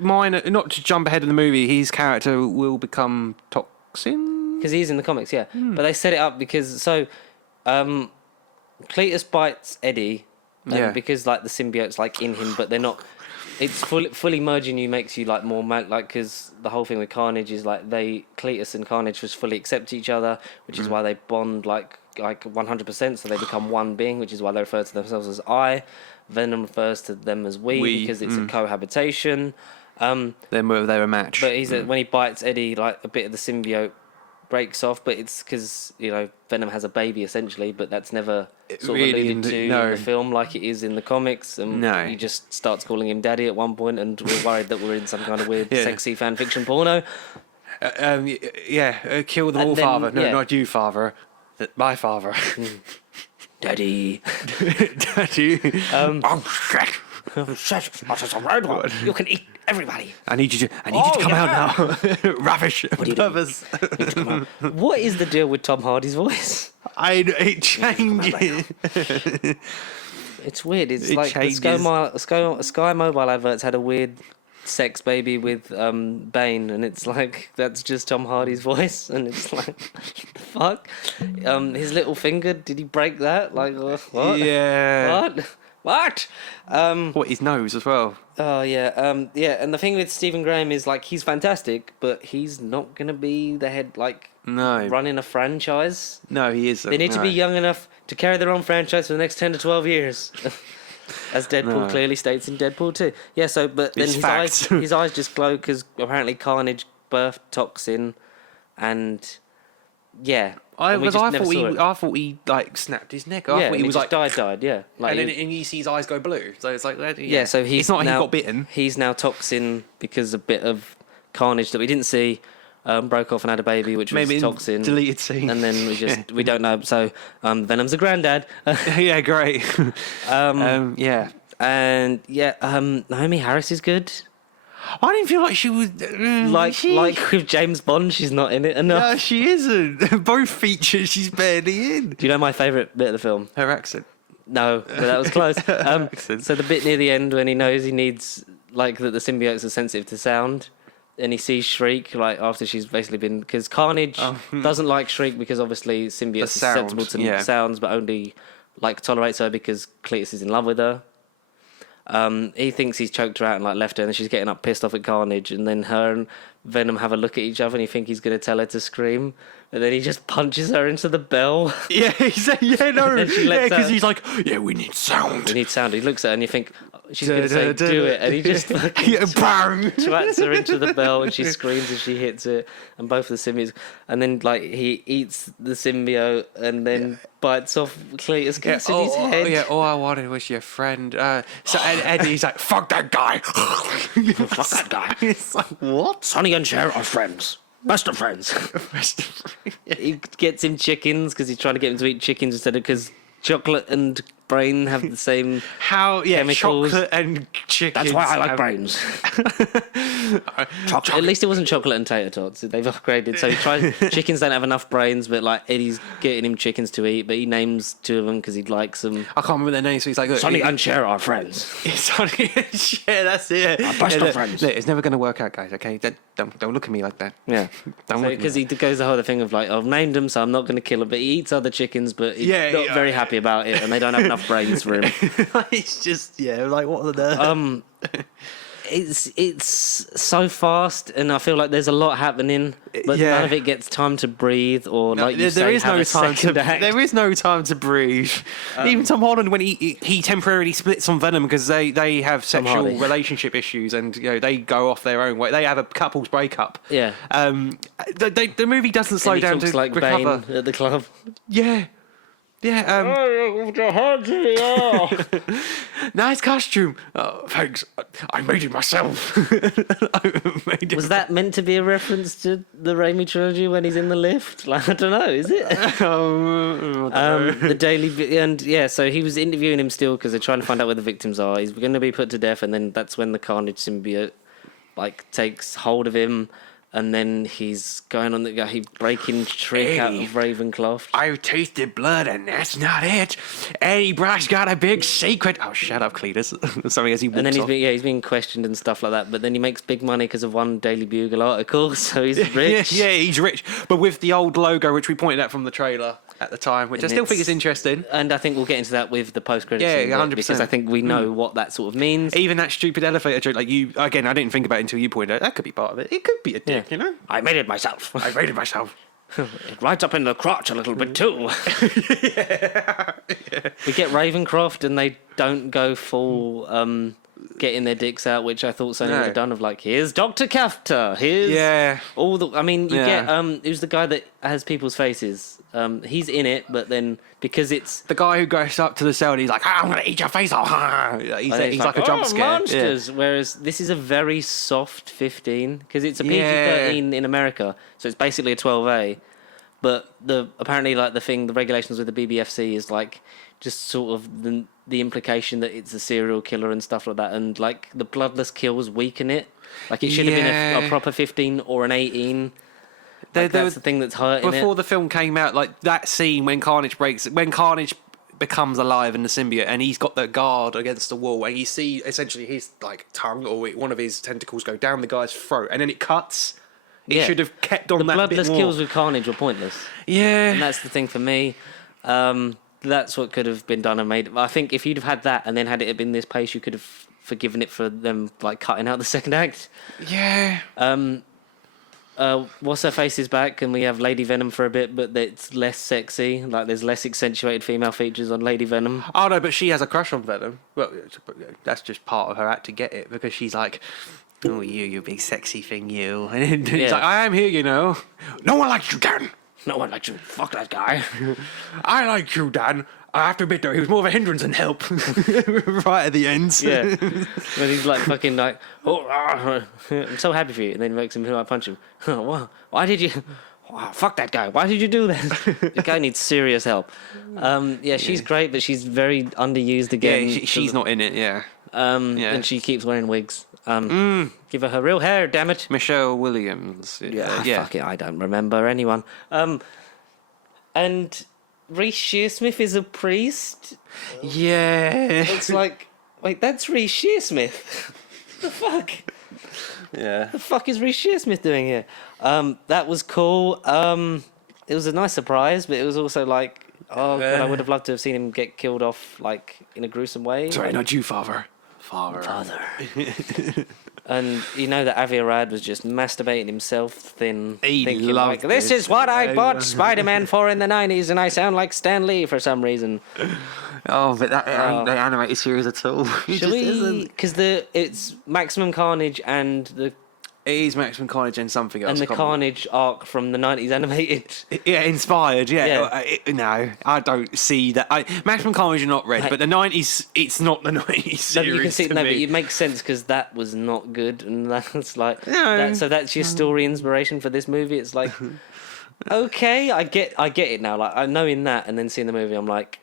mine, not to jump ahead of the movie, his character will become toxin. Because he's in the comics, yeah. But they set it up because Cletus bites Eddie, because like the symbiote's like in him, but they're not. It's fully merging you makes you like more like because the whole thing with Carnage is like Cletus and Carnage just fully accept each other, which is why they bond like 100%, so they become one being, which is why they refer to themselves as I. Venom refers to them as we because it's a cohabitation. Then they're a match. But when he bites Eddie, like a bit of the symbiote breaks off, but it's because Venom has a baby essentially, but that's never sort of alluded to in the film like it is in the comics, and he just starts calling him daddy at one point, and we're worried that we're in some kind of weird sexy fan fiction porno. Kill them all, father. No, not you, father. My father. Daddy. Daddy. Oh, shit. Shit. That is a red one. You can eat everybody. I need you to come out now. Ravish. Brothers. What is the deal with Tom Hardy's voice? It changes. It's weird. It's It like changes. the Sky Mobile adverts had a weird sex baby with Bane, and it's like that's just Tom Hardy's voice, and it's like fuck. His little finger, did he break that? Like what? Yeah. What? What, his nose as well? Oh yeah, and the thing with Stephen Graham is like he's fantastic, but he's not gonna be the head running a franchise. No, he isn't. They need to be young enough to carry their own franchise for the next 10 to 12 years. As Deadpool clearly states in Deadpool 2. Yeah, but then his eyes just glow because apparently Carnage birthed Toxin, and yeah. I thought he like snapped his neck. I thought he was like died. Yeah, like, and then you see his eyes go blue. So it's like So it's not like he got bitten. He's now Toxin because a bit of Carnage that we didn't see broke off and had a baby, which was Toxin. Deleted scene. And then we don't know. So Venom's a granddad. Yeah, great. Yeah. And Naomi Harris is good. I didn't feel like she was like with James Bond, she's not in it enough. No, she isn't. Both features, she's barely in. Do you know my favourite bit of the film? Her accent. No, but that was close. So the bit near the end when he knows he needs that the symbiotes are sensitive to sound, and he sees Shriek after she's basically been because Carnage doesn't like Shriek because obviously symbiotes are sensible to sounds, but only tolerates her because Cletus is in love with her. He thinks he's choked her out and left her, and she's getting up pissed off at Carnage, and then her and Venom have a look at each other, and you think he's going to tell her to scream, and then he just punches her into the bell. Yeah, because he's like, we need sound. We need sound. He looks at her, and you think she's going to say, do it, and he just fucking twats her into the bell, and she screams as she hits it, and both the symbiotes, and then he eats the symbiote, and then bites off Cletus Cassidy's head. Yeah, all I wanted was your friend. So Eddie's like, fuck that guy. Fuck that guy. It's like, what? Sonny and Cher are friends. Best of friends. He gets him chickens because he's trying to get him to eat chickens instead of because chocolate and brain have the same chemicals. Chocolate and chicken. That's why I like brains. At least it wasn't chocolate and tater tots. They've upgraded. So he tries. Chickens don't have enough brains, but Eddie's getting him chickens to eat. But he names two of them because he likes them. I can't remember their names. So he's like, look, Sonny and Cher are friends. Sonny and Cher, that's it. Best of friends. Look, it's never going to work out, guys. Okay, don't look at me like that. Yeah, because he goes the whole thing of I've named him, so I'm not going to kill him. But he eats other chickens, but he's not very happy about it, and they don't have enough brains for him. It's just what on earth? it's so fast, and I feel like there's a lot happening, but Yeah. none of it gets time to breathe or like you there say, is have no a time second to. act. There is no time to breathe. Even Tom Holland, when he temporarily splits on Venom because they have sexual Hardy. relationship issues, and they go off their own way. They have a couples breakup. Yeah. The movie doesn't slow And he down talks to like recover. Bane at the club. Yeah. Nice costume. Oh, thanks. I made it myself. Was that meant to be a reference to the Raimi trilogy when he's in the lift? Like, I don't know, is it? The Daily and yeah, so he was interviewing him still because they're trying to find out where the victims are. He's going to be put to death, and then that's when the Carnage symbiote like takes hold of him. And then he's going on he breaking trick out of Ravencroft. I've tasted blood, and that's not it. Eddie Brock's got a big secret. Oh, shut up, Cletus. Something as he walks And then off. he's being questioned and stuff like that. But then he makes big money because of one Daily Bugle article, so he's rich. Yeah, he's rich, but with the old logo, which we pointed out from the trailer at the time, which I still think is it's- interesting. And I think we'll get into that with the post-credits. Yeah, scene, 100%. because I think we know what that sort of means. Even that stupid elevator joke, like you, again, I didn't think about it until you pointed out. That could be part of it. It could be a dick, Yeah. I made it myself. I made it myself. It rides up in the crotch a little bit too. We get Ravencroft, and they don't go full getting their dicks out, which I thought Sony No. would have done. Of like, here's Dr. Kafta, here's Yeah. all the. I mean, you Yeah. get who's the guy that has people's faces. He's in it, but then because it's The guy who goes up to the cell and he's like, I'm going to eat your face off. He's like a jump "Oh, scare. Yeah. monsters. Whereas this is a very soft 15 because it's a PG-13 in America, so it's basically a 12A. But apparently like the regulations with the BBFC is like just sort of the implication that it's a serial killer and stuff like that, and like the bloodless kills weaken it. Like it should have been a proper 15 or an 18. Like, that's the thing that's hurting Before it. the film came out, like that scene when Carnage becomes alive in the symbiote, and he's got the guard against the wall, and you see essentially his like tongue or one of his tentacles go down the guy's throat, and then it cuts. It Yeah. should have kept on The that bloodless bit more. kills with Carnage were pointless. Yeah, And that's the thing for me. That's what could have been done and made. I think if you'd have had that and then had it have been this pace, you could have forgiven it for them like cutting out the second act. yeah. What's her face is back, and we have Lady Venom for a bit, but it's less sexy. Like there's less accentuated female features on Lady Venom. Oh no, but she has a crush on Venom. Well, that's just part of her act to get it, because she's like, "Oh, you big sexy thing, you." And he's Yeah. like, "I am here, you know." No one likes you, Dan. No one likes you. Fuck that guy. I like you, Dan. I have to admit, though, he was more of a hindrance than help. Right at the end. Yeah. When he's like fucking like, oh, I'm so happy for you, and then he makes him feel like punch him. Why did you? Oh, fuck that guy. Why did you do that? The guy needs serious help. Yeah, she's great, but she's very underused again. Yeah, she's not in it. Yeah. Yeah. And she keeps wearing wigs. Give her real hair, damn it. Michelle Williams. Yeah. Fuck it, I don't remember anyone. And Reece Shearsmith is a priest. Yeah. It's like, wait, that's Reece Shearsmith. The fuck? Yeah. The fuck is Reece Shearsmith doing here? That was cool. It was a nice surprise, but it was also like, oh god, I would have loved to have seen him get killed off like in a gruesome way. Sorry, Like, not you, Father. Father. And you know that Avi Arad was just masturbating himself thin, He thinking loved like, this it. is what I bought Spider-Man for in the 90s, and I sound like Stan Lee for some reason. Oh, but that ain't the animated series at all. It Shall just we? isn't. Because it's Maximum Carnage and the It is Maximum Carnage and something else. and the I can't remember. Carnage arc from the 90s animated. Yeah, inspired. Yeah. Yeah. No, I don't see that. Maximum Carnage are not red, Like- but the 90s. It's not the 90s No, series. but you can see. to No, me. but it makes sense because that was not good, and that's like. No. So that's your story inspiration for this movie. It's like, okay, I get it now. Like I know in that, and then seeing the movie, I'm like,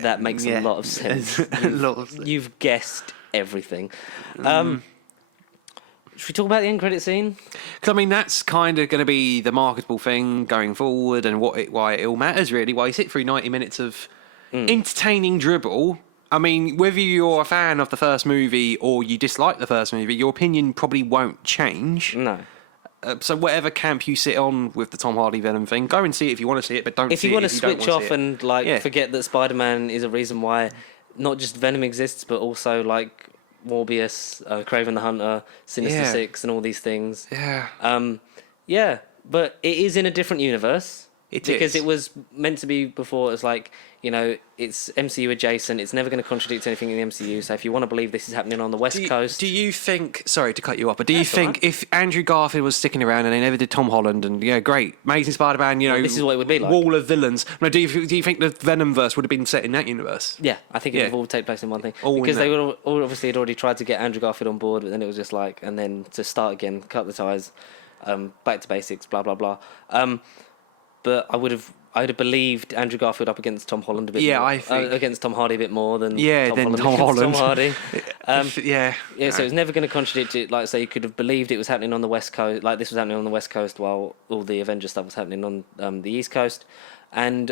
that makes a lot of sense. a lot of sense. You've guessed everything. Should we talk about the end credit scene? Because I mean, that's kind of going to be the marketable thing going forward, and why it all matters really. Why you sit through 90 minutes of entertaining dribble. I mean, whether you're a fan of the first movie or you dislike the first movie, your opinion probably won't change. No. So whatever camp you sit on with the Tom Hardy Venom thing, go and see it if you want to see it, but don't If see you it want to if you don't switch want off to see it. and like Yeah. forget that Spider-Man is a reason why not just Venom exists, but also like Morbius, Kraven the Hunter, Sinister Yeah. Six, and all these things. Yeah. Yeah, but it is in a different universe. Because is. it was meant to be before. It's like, it's MCU adjacent. It's never going to contradict anything in the MCU. So if you want to believe this is happening on the West Coast, Do you think? Sorry to cut you off, but do you That's all think right. if Andrew Garfield was sticking around and they never did Tom Holland and great, Amazing Spider-Man, this is what it would be like. wall of villains. No, do you think the Venom verse would have been set in that universe? yeah, I think it Yeah. would all take place in one thing. All in Because that. they would obviously had already tried to get Andrew Garfield on board, but then it was just like, and then to start again, cut the ties, back to basics, blah blah blah. But I'd have believed Andrew Garfield up against Tom Holland a bit Yeah, more. I think- Against Tom Hardy a bit more than Yeah, than Tom against Holland. Tom Hardy. Yeah. Yeah, so it was never going to contradict it. Like, so you could have believed it was happening on the West Coast, like this was happening on the West Coast while all the Avengers stuff was happening on the East Coast. And,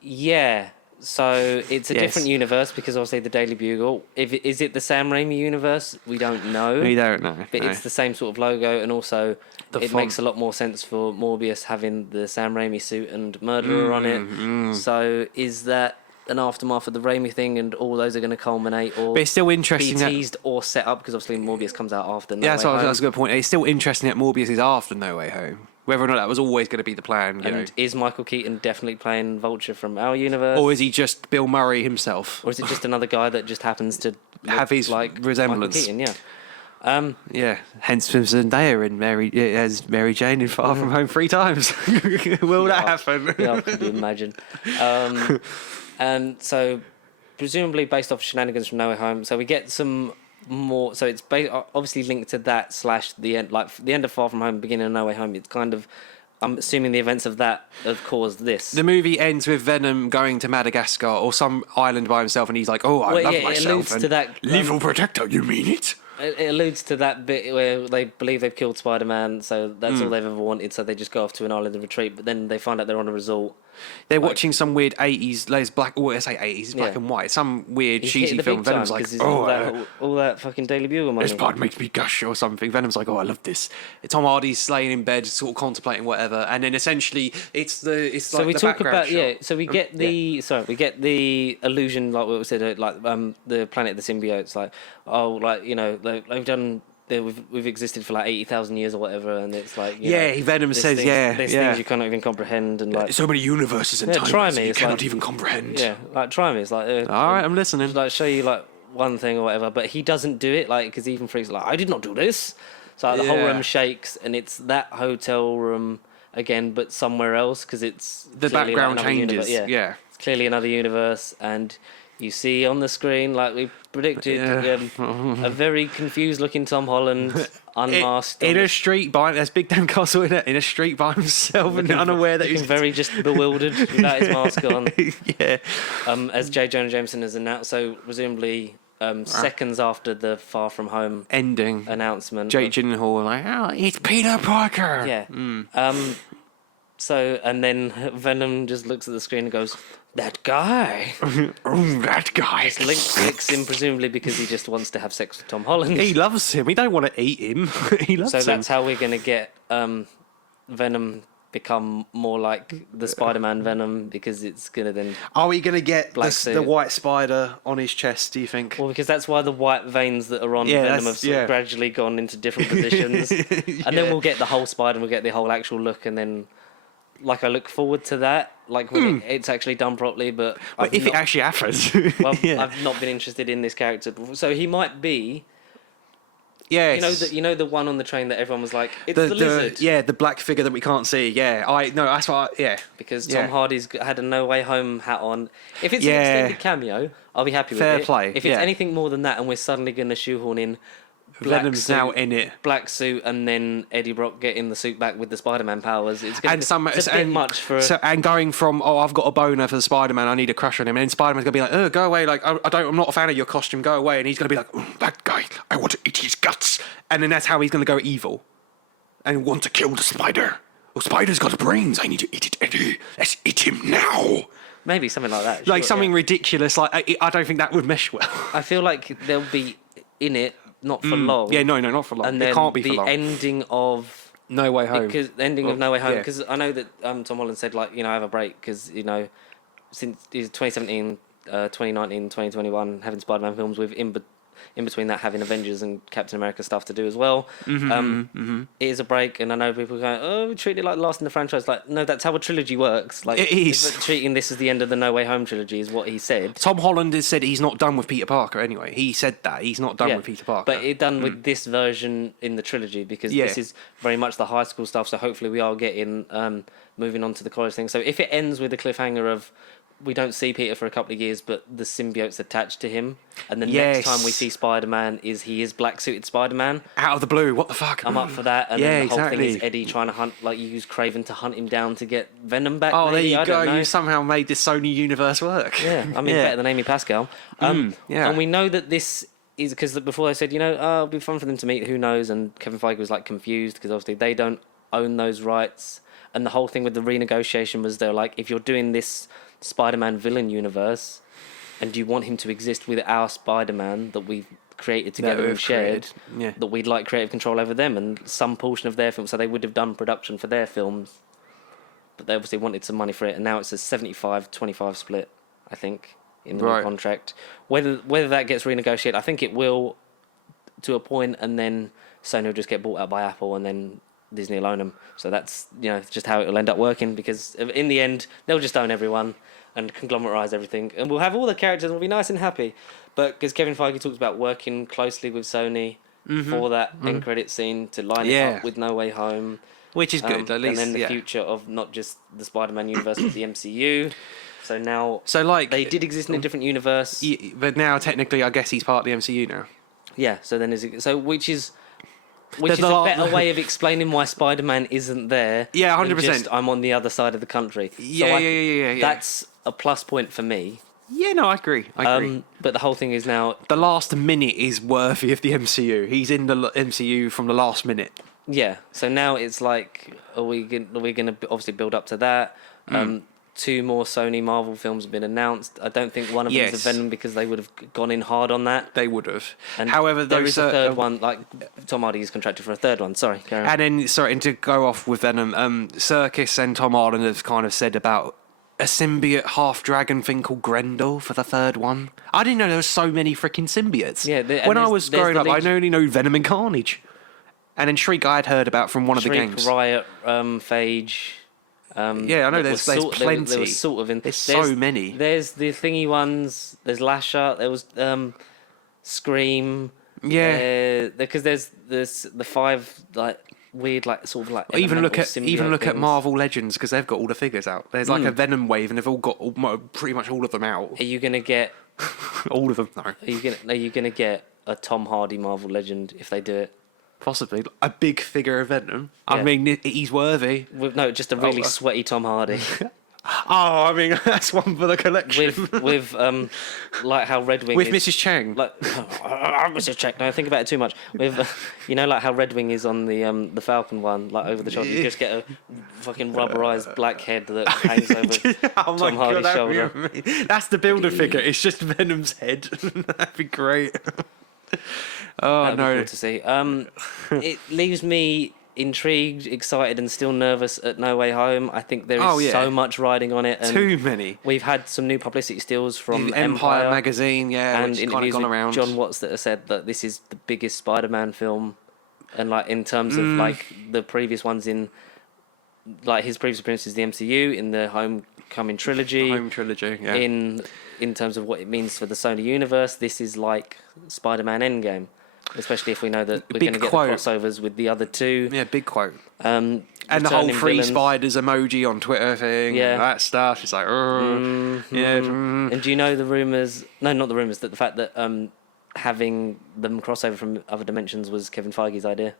yeah, so it's a Yes. different universe because obviously the Daily Bugle. Is it the Sam Raimi universe? We don't know. We don't know. But no. it's the same sort of logo, and also The it font. makes a lot more sense for Morbius having the Sam Raimi suit and Murderer on it. So is that an aftermath of the Raimi thing, and all those are going to culminate, or But it's still be interesting that. teased or set up? Because obviously Morbius comes out after. No Yeah, Way Home. that's a good point. It's still interesting that Morbius is after No Way Home. Whether or not that was always going to be the plan, you know. And is Michael Keaton definitely playing Vulture from our universe, Or is he just Bill Murray himself? or is it just another guy that just happens to Have look his like resemblance. Michael Keaton, yeah. Yeah, hence Zendaya and as Mary Jane in Far From Home 3 times. Will that happen? Yeah, could you imagine? And so, presumably based off shenanigans from No Way Home, so we get some more. So it's obviously linked to that / the end, like the end of Far From Home, beginning of No Way Home. It's kind of, I'm assuming the events of that have caused this. The movie ends with Venom going to Madagascar or some island by himself, and he's like, "Oh, I Well, love yeah, it myself." alludes and to that. Lethal protector, you mean it? It alludes to that bit where they believe they've killed Spider-Man, so that's all they've ever wanted. So they just go off to an island and retreat. But then they find out they're on a resort. They're watching some weird 80s, there's black, I say 80s, it's black Yeah. and white, some weird He's cheesy hitting the film. big time Venom's like, 'cause he's "Oh, all that fucking Daily Bugle money. this part makes me gush," or something. Venom's like, "Oh, I love this." Tom Hardy's laying in bed, sort of contemplating whatever, and then essentially it's So like we the talk background about shot. So we get the illusion, like what we said, like the planet of the symbiotes, like they've done. We've existed for like 80,000 years or whatever, and it's like Venom there's says, things, there's yeah. things you cannot even comprehend, and like So many universes and Yeah, try times me, you it's cannot like- even comprehend. yeah, like try me. It's like All right, I'm listening. like show you like one thing or whatever, but he doesn't do it, like because even freaks like I did not do this. So like, the whole Yeah. room shakes, and it's that hotel room again, but somewhere else because it's The clearly, like, background another changes. universe. Yeah. It's clearly another universe, and you see on the screen, like we predicted, Yeah. a very confused-looking Tom Holland, unmasked, In on a the- street by there's Big Dan Castle in a street by himself and unaware that looking he's very just bewildered without his mask on. yeah. As J. Jonah Jameson has announced, so presumably seconds after the Far From Home Ending. announcement. Jake Gyllenhaal like, "Oh, it's Peter Parker." Yeah. Mm. So, and then Venom just looks at the screen and goes, "That guy." Oh, that guy. Licks him, presumably because he just wants to have sex with Tom Holland. He loves him. He don't want to eat him. He loves So him. that's how we're going to get Venom become more like the Spider-Man Venom, because it's going to then... Are we going to get Black the suit. white spider on his chest, do you think? Well, because that's why the white veins that are on Yeah, Venom that's- have sort yeah. of gradually gone into different positions. And then we'll get the whole spider and we'll get the whole actual look, and then... Like, I look forward to that, like when it's actually done properly, but... I've If not- it actually happens. well, yeah. I've not been interested in this character before. So he might be... Yes. You know the one on the train that everyone was like, it's the lizard. Yeah, the black figure that we can't see. Yeah, that's what. Yeah, Because Yeah. Tom Hardy's had a No Way Home hat on. If it's Yeah. an extended cameo, I'll be happy with Fair it. play, If it's yeah. anything more than that, and we're suddenly going to shoehorn in black Venom's suit, now in it. black suit, and then Eddie Brock getting the suit back with the Spider-Man powers, it's going And it's a bit much for. and going from I've got a boner for the Spider-Man, I need a crush on him, and then Spider-Man's gonna be like, "Oh, go away! Like I'm not a fan of your costume. Go away!" And he's gonna be like, "Oh, That guy, I want to eat his guts. and then that's how he's gonna go evil. I want to kill the spider. Oh, spider's got brains. I need to eat it, Eddie. Let's eat him now. Maybe something like that. Like sure, something yeah. ridiculous. Like I don't think that would mesh well. I feel like they'll be in it, not for long. Yeah, no, not for long. And It then can't be the for long. ending of. No Way Home. Because the ending of No Way Home, yeah. because I know that Tom Holland said, like, I have a break because, since 2017, 2019, 2021, having Spider-Man films with in between that having Avengers and Captain America stuff to do as well. It is a break, and I know people are going, oh, we treat it like the last in the franchise. Like, no, that's how a trilogy works. Like, it is. Treating this as the end of the No Way Home trilogy is what he said. Tom Holland has said he's not done with Peter Parker anyway. He said that. He's not done with Peter Parker. But it done with this version in the trilogy, because this is very much the high school stuff, so hopefully we are getting moving on to the college thing. So if it ends with the cliffhanger of we don't see Peter for a couple of years, but the symbiote's attached to him, and the next time we see Spider-Man he is black-suited Spider-Man. Out of the blue, what the fuck? I'm up for that. And then the whole thing is Eddie trying to hunt, like, use Craven to hunt him down to get Venom back. Oh, maybe? there you go. Don't know. You somehow made this Sony universe work. Yeah, I mean, better than Amy Pascal. And we know that this is because before they said, it'll be fun for them to meet, who knows, and Kevin Feige was like confused because obviously they don't own those rights, and the whole thing with the renegotiation was they're like, if you're doing this Spider-Man villain universe and you want him to exist with our Spider-Man that we've created together and shared, that we'd like creative control over them and some portion of their film, so they would have done production for their films, but they obviously wanted some money for it, and now it's a 75-25 split, I think, in the new contract. Whether that gets renegotiated, I think it will to a point, and then Sony will just get bought out by Apple, and then Disney will own them. So that's just how it will end up working, because in the end they'll just own everyone and conglomerize everything, and we'll have all the characters and we'll be nice and happy. But because Kevin Feige talks about working closely with Sony for that end credit scene to line it up with No Way Home, which is good, at least. And then the future of not just the Spider-Man universe but the MCU. So now, they did exist in a different universe, but now technically, I guess he's part of the MCU now. Yeah. So then which is a better way of explaining why Spider-Man isn't there. Yeah, 100%. I'm on the other side of the country. Yeah. That's a plus point for me. Yeah, no, I agree. But the whole thing is now, the last minute is worthy of the MCU. He's in the MCU from the last minute. Yeah. So now it's like, are we going to obviously build up to that? 2 more Sony Marvel films have been announced. I don't think one of them is a Venom, because they would have gone in hard on that. They would have. And however, there is a third one. Like, Tom Hardy is contracted for a third one. Sorry, carry on. And then, and to go off with Venom, Serkis and Tom Hardy have kind of said about a symbiote half-dragon thing called Grendel for the third one. I didn't know there was so many freaking symbiotes. Yeah, when I was growing up, I only know Venom and Carnage. And then Shriek I had heard about from one of the games. Riot, Phage... I know there's plenty. There was sort of there's so many. There's the thingy ones. There's Lasher. There was Scream. Yeah. Because there's the 5 like weird sort of like. Even look at things. Marvel Legends, because they've got all the figures out. There's like a Venom wave, and they've all got pretty much all of them out. Are you gonna get all of them? No. Are you gonna get a Tom Hardy Marvel Legend if they do it? Possibly a big figure of Venom. Yeah. I mean, he's worthy. Just a really sweaty Tom Hardy. I mean, that's one for the collection. with like how Red Wing with is, Mrs. Chang. Like Mrs. Chang. No, I think about it too much. With like how Red Wing is on the Falcon one, like over the shoulder. You just get a fucking rubberized black head that hangs over Tom Hardy's shoulder. That's the Builder figure. It's just Venom's head. That'd be great. Oh, no. Cool to see. It leaves me intrigued, excited, and still nervous at No Way Home. I think there is so much riding on it. And too many. We've had some new publicity stills from Empire magazine, and which interviews gone with around. John Watts that have said that this is the biggest Spider-Man film, and like in terms of like the previous ones in like his previous appearances in the MCU in the Homecoming trilogy. Yeah. In terms of what it means for the Sony universe, this is like Spider-Man Endgame. Especially if we know that we're going to get the crossovers with the other 2. Yeah, big quote. And the whole free spiders emoji on Twitter thing. Yeah. That stuff. It's like, And do you know the rumours? No, not the rumours. That the fact that having them crossover from other dimensions was Kevin Feige's idea.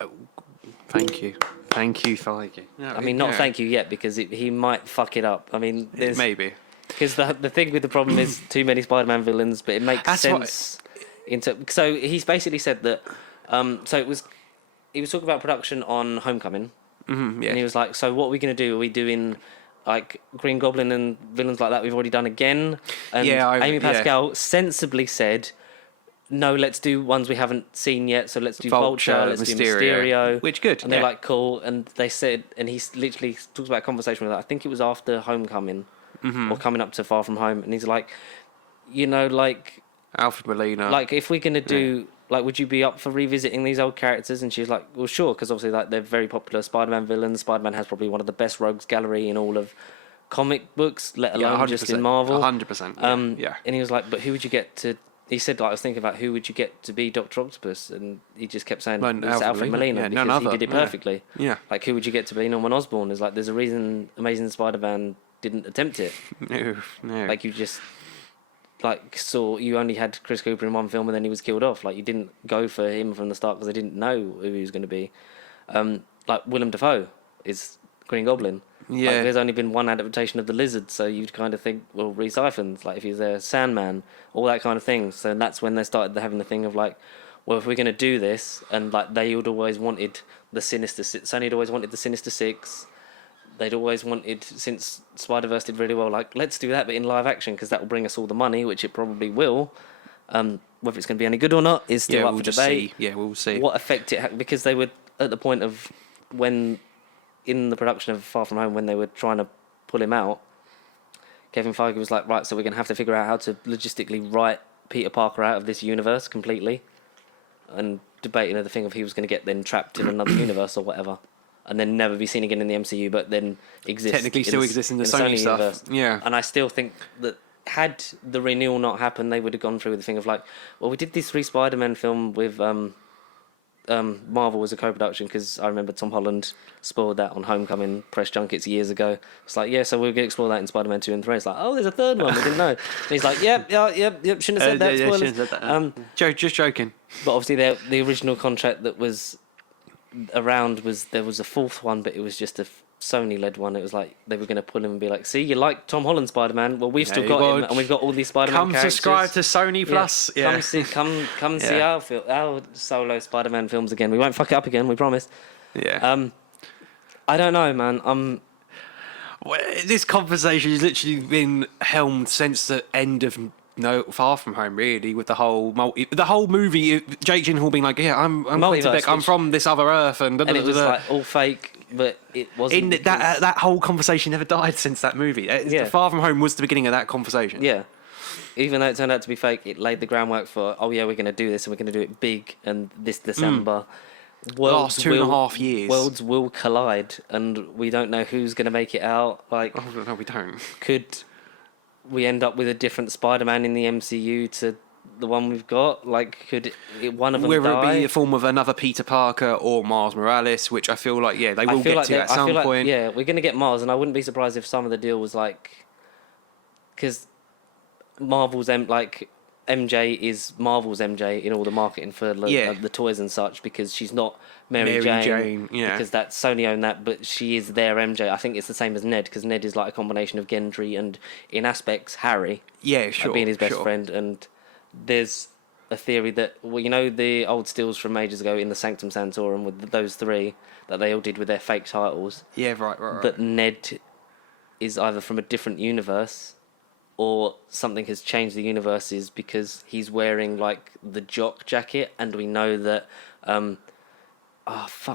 Oh, thank you, Feige. I mean, not thank you yet, because he might fuck it up. I mean, maybe. Because the thing with the problem is too many Spider-Man villains, but it makes sense. So he's basically said that. He was talking about production on Homecoming, and he was like, "So what are we going to do? Are we doing like Green Goblin and villains like that we've already done again?" And Amy Pascal sensibly said, "No, let's do ones we haven't seen yet. So let's do Vulture, let's do Mysterio." Which good. And they're like, "Cool." And they said, and he literally talks about a conversation with that. I think it was after Homecoming or coming up to Far From Home, and he's like, Alfred Molina. Like, if we're gonna do, like, would you be up for revisiting these old characters? And she was like, well, sure, because obviously, like, they're very popular Spider-Man villains. Spider-Man has probably one of the best rogues gallery in all of comic books, let alone just in Marvel. 100%. Yeah. And he was like, but who would you get to? He said, like, I was thinking about who would you get to be Dr. Octopus, and he just kept saying it's Alfred Molina because he did it perfectly. Yeah. Like, who would you get to be Norman Osborn? Is like, there's a reason Amazing Spider-Man didn't attempt it. No. Like, you just you only had Chris Cooper in one film and then he was killed off. Like, you didn't go for him from the start because they didn't know who he was going to be. Like, Willem Dafoe is Green Goblin. Yeah. Like, there's only been one adaptation of the Lizard, so you'd kind of think, well, Rhys Ifans, like, if he's there, Sandman, all that kind of thing. So that's when they started having the thing of, like, well, if we're going to do this, and, like, they would always wanted the Sinister Six. Sony had always wanted the Sinister Six. They'd always wanted, since Spider-Verse did really well, like, let's do that, but in live action, because that will bring us all the money, which it probably will. Whether it's going to be any good or not is still up for debate. Yeah, we'll see. What effect it had, because they were at the point of when, in the production of Far From Home, when they were trying to pull him out, Kevin Feige was like, right, so we're going to have to figure out how to logistically write Peter Parker out of this universe completely, and debating the thing of he was going to get then trapped in another universe or whatever, and then never be seen again in the MCU, but then exist Technically still exists in the Sony stuff. universe. Yeah. And I still think that had the renewal not happened, they would have gone through with the thing of like, well, we did this 3 Spider-Man film with Marvel as a co-production, because I remember Tom Holland spoiled that on Homecoming press junkets years ago. It's like, yeah, so we're going to explore that in Spider-Man 2 and 3. It's like, oh, there's a third one, we didn't know. And he's like, yep, shouldn't have said that, spoilers. Shouldn't have said that. Just joking. But obviously the original contract that was around was, there was a 4th one, but it was just a Sony-led one. It was like, they were going to pull him and be like, see, you like Tom Holland Spider-Man? Well, we've still got him, and we've got all these Spider-Man characters. Come subscribe to Sony Plus. Yeah. Come see our solo Spider-Man films again. We won't fuck it up again, we promise. Yeah. I don't know, man. Well, this conversation has literally been helmed since the end of Far From Home, really, with the whole movie. Jake Gyllenhaal being like, "Yeah, I'm Quentin Beck. I'm from this other Earth," and it was like all fake, but it wasn't. That whole conversation never died since that movie. Far From Home was the beginning of that conversation. Yeah. Even though it turned out to be fake, it laid the groundwork for, oh yeah, we're going to do this, and we're going to do it big, and this December. Last 2.5 years. Worlds will collide, and we don't know who's going to make it out. Like, oh, no, we don't. Could we end up with a different Spider-Man in the MCU to the one we've got? Like, could one of them Whether die? it be a form of another Peter Parker or Miles Morales, which I feel like, they will get to at some point. Yeah, we're going to get Miles, and I wouldn't be surprised if some of the deal was like, because Marvel's MJ is Marvel's MJ in all the marketing for the toys and such, because she's not Mary Jane, because that Sony own that, but she is their MJ. I think it's the same as Ned, because Ned is like a combination of Gendry and, in aspects, Harry. Yeah, sure. Being his best friend, and there's a theory that, well, you know, the old stills from ages ago in the Sanctum Sanctorum with those 3 that they all did with their fake titles. Yeah, right. That Ned is either from a different universe, or something has changed the universes, because he's wearing like the jock jacket, and we know that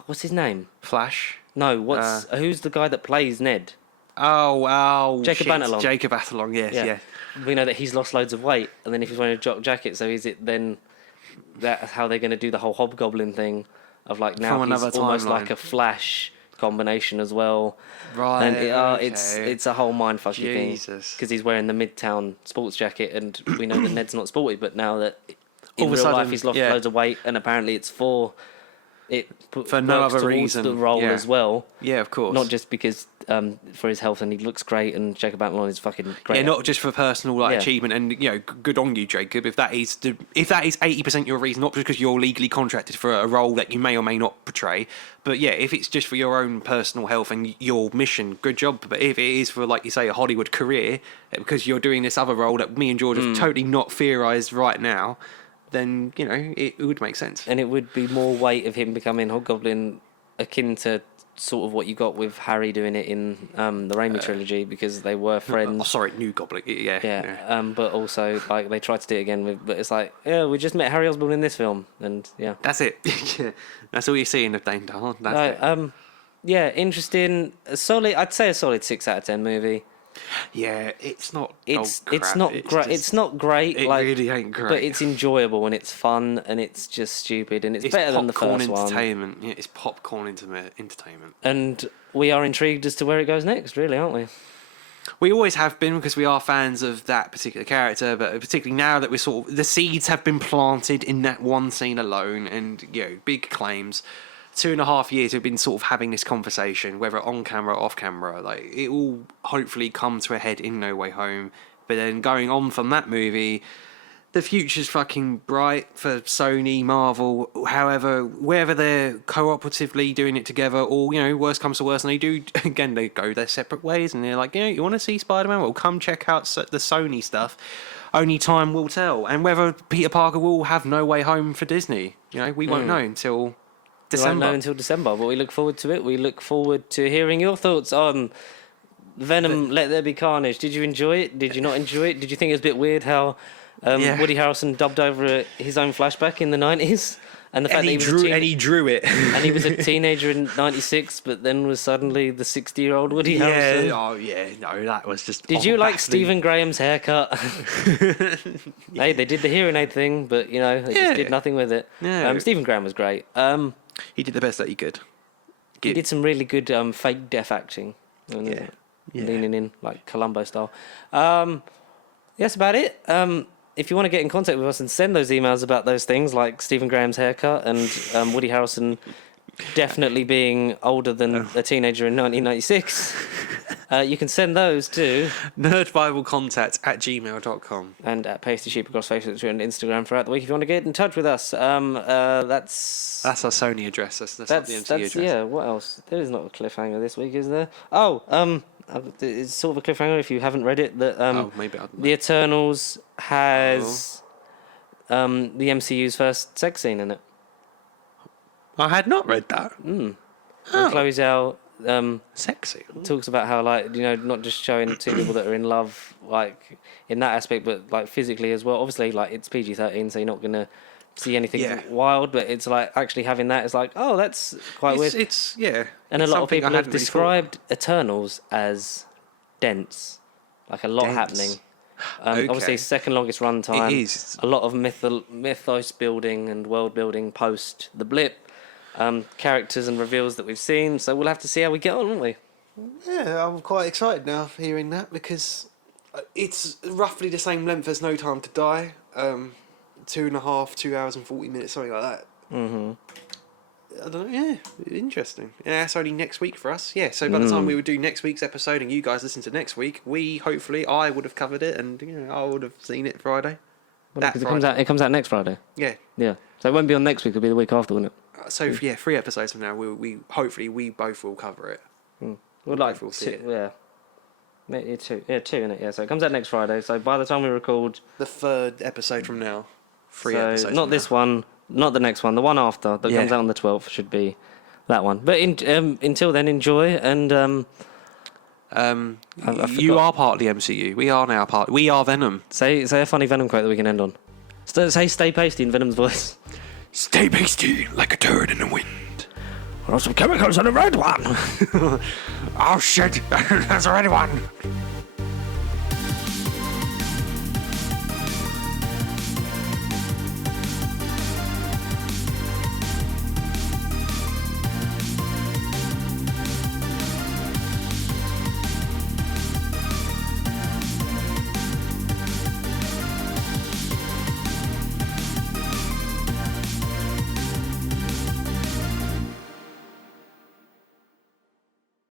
what's his name? Flash? No, who's the guy that plays Ned? Jacob Batalon. Jacob Batalon, yes, yeah. We know that he's lost loads of weight, and then if he's wearing a jock jacket, so is it then that's how they're going to do the whole Hobgoblin thing of like, now he's almost like a Flash combination as well, right? And it's a whole mindfucky thing, because he's wearing the Midtown sports jacket, and we know that Ned's not sporty, but now that in real life he's lost loads of weight, and apparently it's for no other reason, the role as well. Yeah, of course. Not just because for his health, and he looks great, and Jacob Batalon is fucking great. Yeah, not just for personal achievement, and good on you, Jacob. If that is 80% your reason, not just because you're legally contracted for a role that you may or may not portray, but if it's just for your own personal health and your mission, good job. But if it is for, like you say, a Hollywood career, because you're doing this other role that me and George have totally not theorised right now, then it would make sense, and it would be more weight of him becoming Hobgoblin, akin to sort of what you got with Harry doing it in the Raimi trilogy, because they were friends. New Goblin, but also like they tried to do it again but it's like, we just met Harry Osborn in this film, and that's it. That's all you see in the Dane Darn. Interesting. Solid. I'd say a solid 6 out of 10 movie. Yeah, it's not. It's crap. it's not great. It's not great. It like, really ain't great. But it's enjoyable and it's fun and it's just stupid and it's better than the popcorn first one. entertainment. Yeah, it's popcorn entertainment. And we are intrigued as to where it goes next, really, aren't we? We always have been because we are fans of that particular character, but particularly now that we're the seeds have been planted in that one scene alone, and big claims. 2.5 years we've been sort of having this conversation, whether on camera or off camera. Like, it will hopefully come to a head in No Way Home. But then going on from that movie, the future's fucking bright for Sony, Marvel. However, whether they're cooperatively doing it together, or worst comes to worst, and they do again, they go their separate ways, and they're like, you want to see Spider-Man? Well, come check out the Sony stuff. Only time will tell, and whether Peter Parker will have No Way Home for Disney, we won't know until December. We won't know until December, but we look forward to it. We look forward to hearing your thoughts on Venom. Let There Be Carnage. Did you enjoy it? Did you not enjoy it? Did you think it was a bit weird how Woody Harrelson dubbed over his own flashback in the 90s? And the fact that he drew it. And he was a teenager in 96, but then was suddenly the 60-year-old Woody Harrelson. Yeah, oh yeah, no, that was just... Did you like Stephen Graham's haircut? Hey, they did the hearing aid thing, but, they just did nothing with it. Yeah. Stephen Graham was great. He did the best that he could. He did some really good fake death acting. Leaning in, like Columbo style. That's about it. If you want to get in contact with us and send those emails about those things, like Stephen Graham's haircut and Woody Harrelson definitely being older than a teenager in 1996, you can send those to nerdbiblecontact@gmail.com and at Pasty Sheep across Facebook and Instagram throughout the week if you want to get in touch with us. That's our Sony address. That's not the MCU address. Yeah, what else? There is not a cliffhanger this week, is there? Oh, it's sort of a cliffhanger if you haven't read it. That maybe I don't know. The Eternals has the MCU's first sex scene in it. I had not read that. Chloe Zhao Sexy. talks about how, like, not just showing two people that are in love, like, in that aspect, but, like, physically as well. Obviously, like, it's PG-13, so you're not going to see anything wild, but it's, like, actually having that is like, oh, that's quite weird. It's And a lot of people have really described Eternals as dense, like a lot happening. Obviously, second longest run time. It is. A lot of mythos building and world building post the blip. Characters and reveals that we've seen. So we'll have to see how we get on, won't we? Yeah, I'm quite excited now for hearing that because it's roughly the same length as No Time to Die. 2.5, 2 hours and 40 minutes, something like that. Mm-hmm. I don't know, interesting. Yeah, it's only next week for us. Yeah, so by the time we would do next week's episode and you guys listen to next week, I would have covered it and I would have seen it Friday. Because it comes out next Friday. Yeah. Yeah. So it won't be on next week, it'll be the week after, won't it? So 3 episodes from now, we hopefully we both will cover it. We'll like both will see two, it. yeah. Maybe two, innit? Yeah, so it comes out next Friday. So by the time we record, The 3rd episode from now. 3 so episodes. not from this now. one, not the next one, the one after that comes out on the 12th should be that one. But until then, enjoy and you are part of the MCU. We are now part. We are Venom. say a funny Venom quote that we can end on. Say "Stay pasty" in Venom's voice. Stay pasty like a turd in the wind. Or some chemicals on the red one. Oh shit, there's a red one.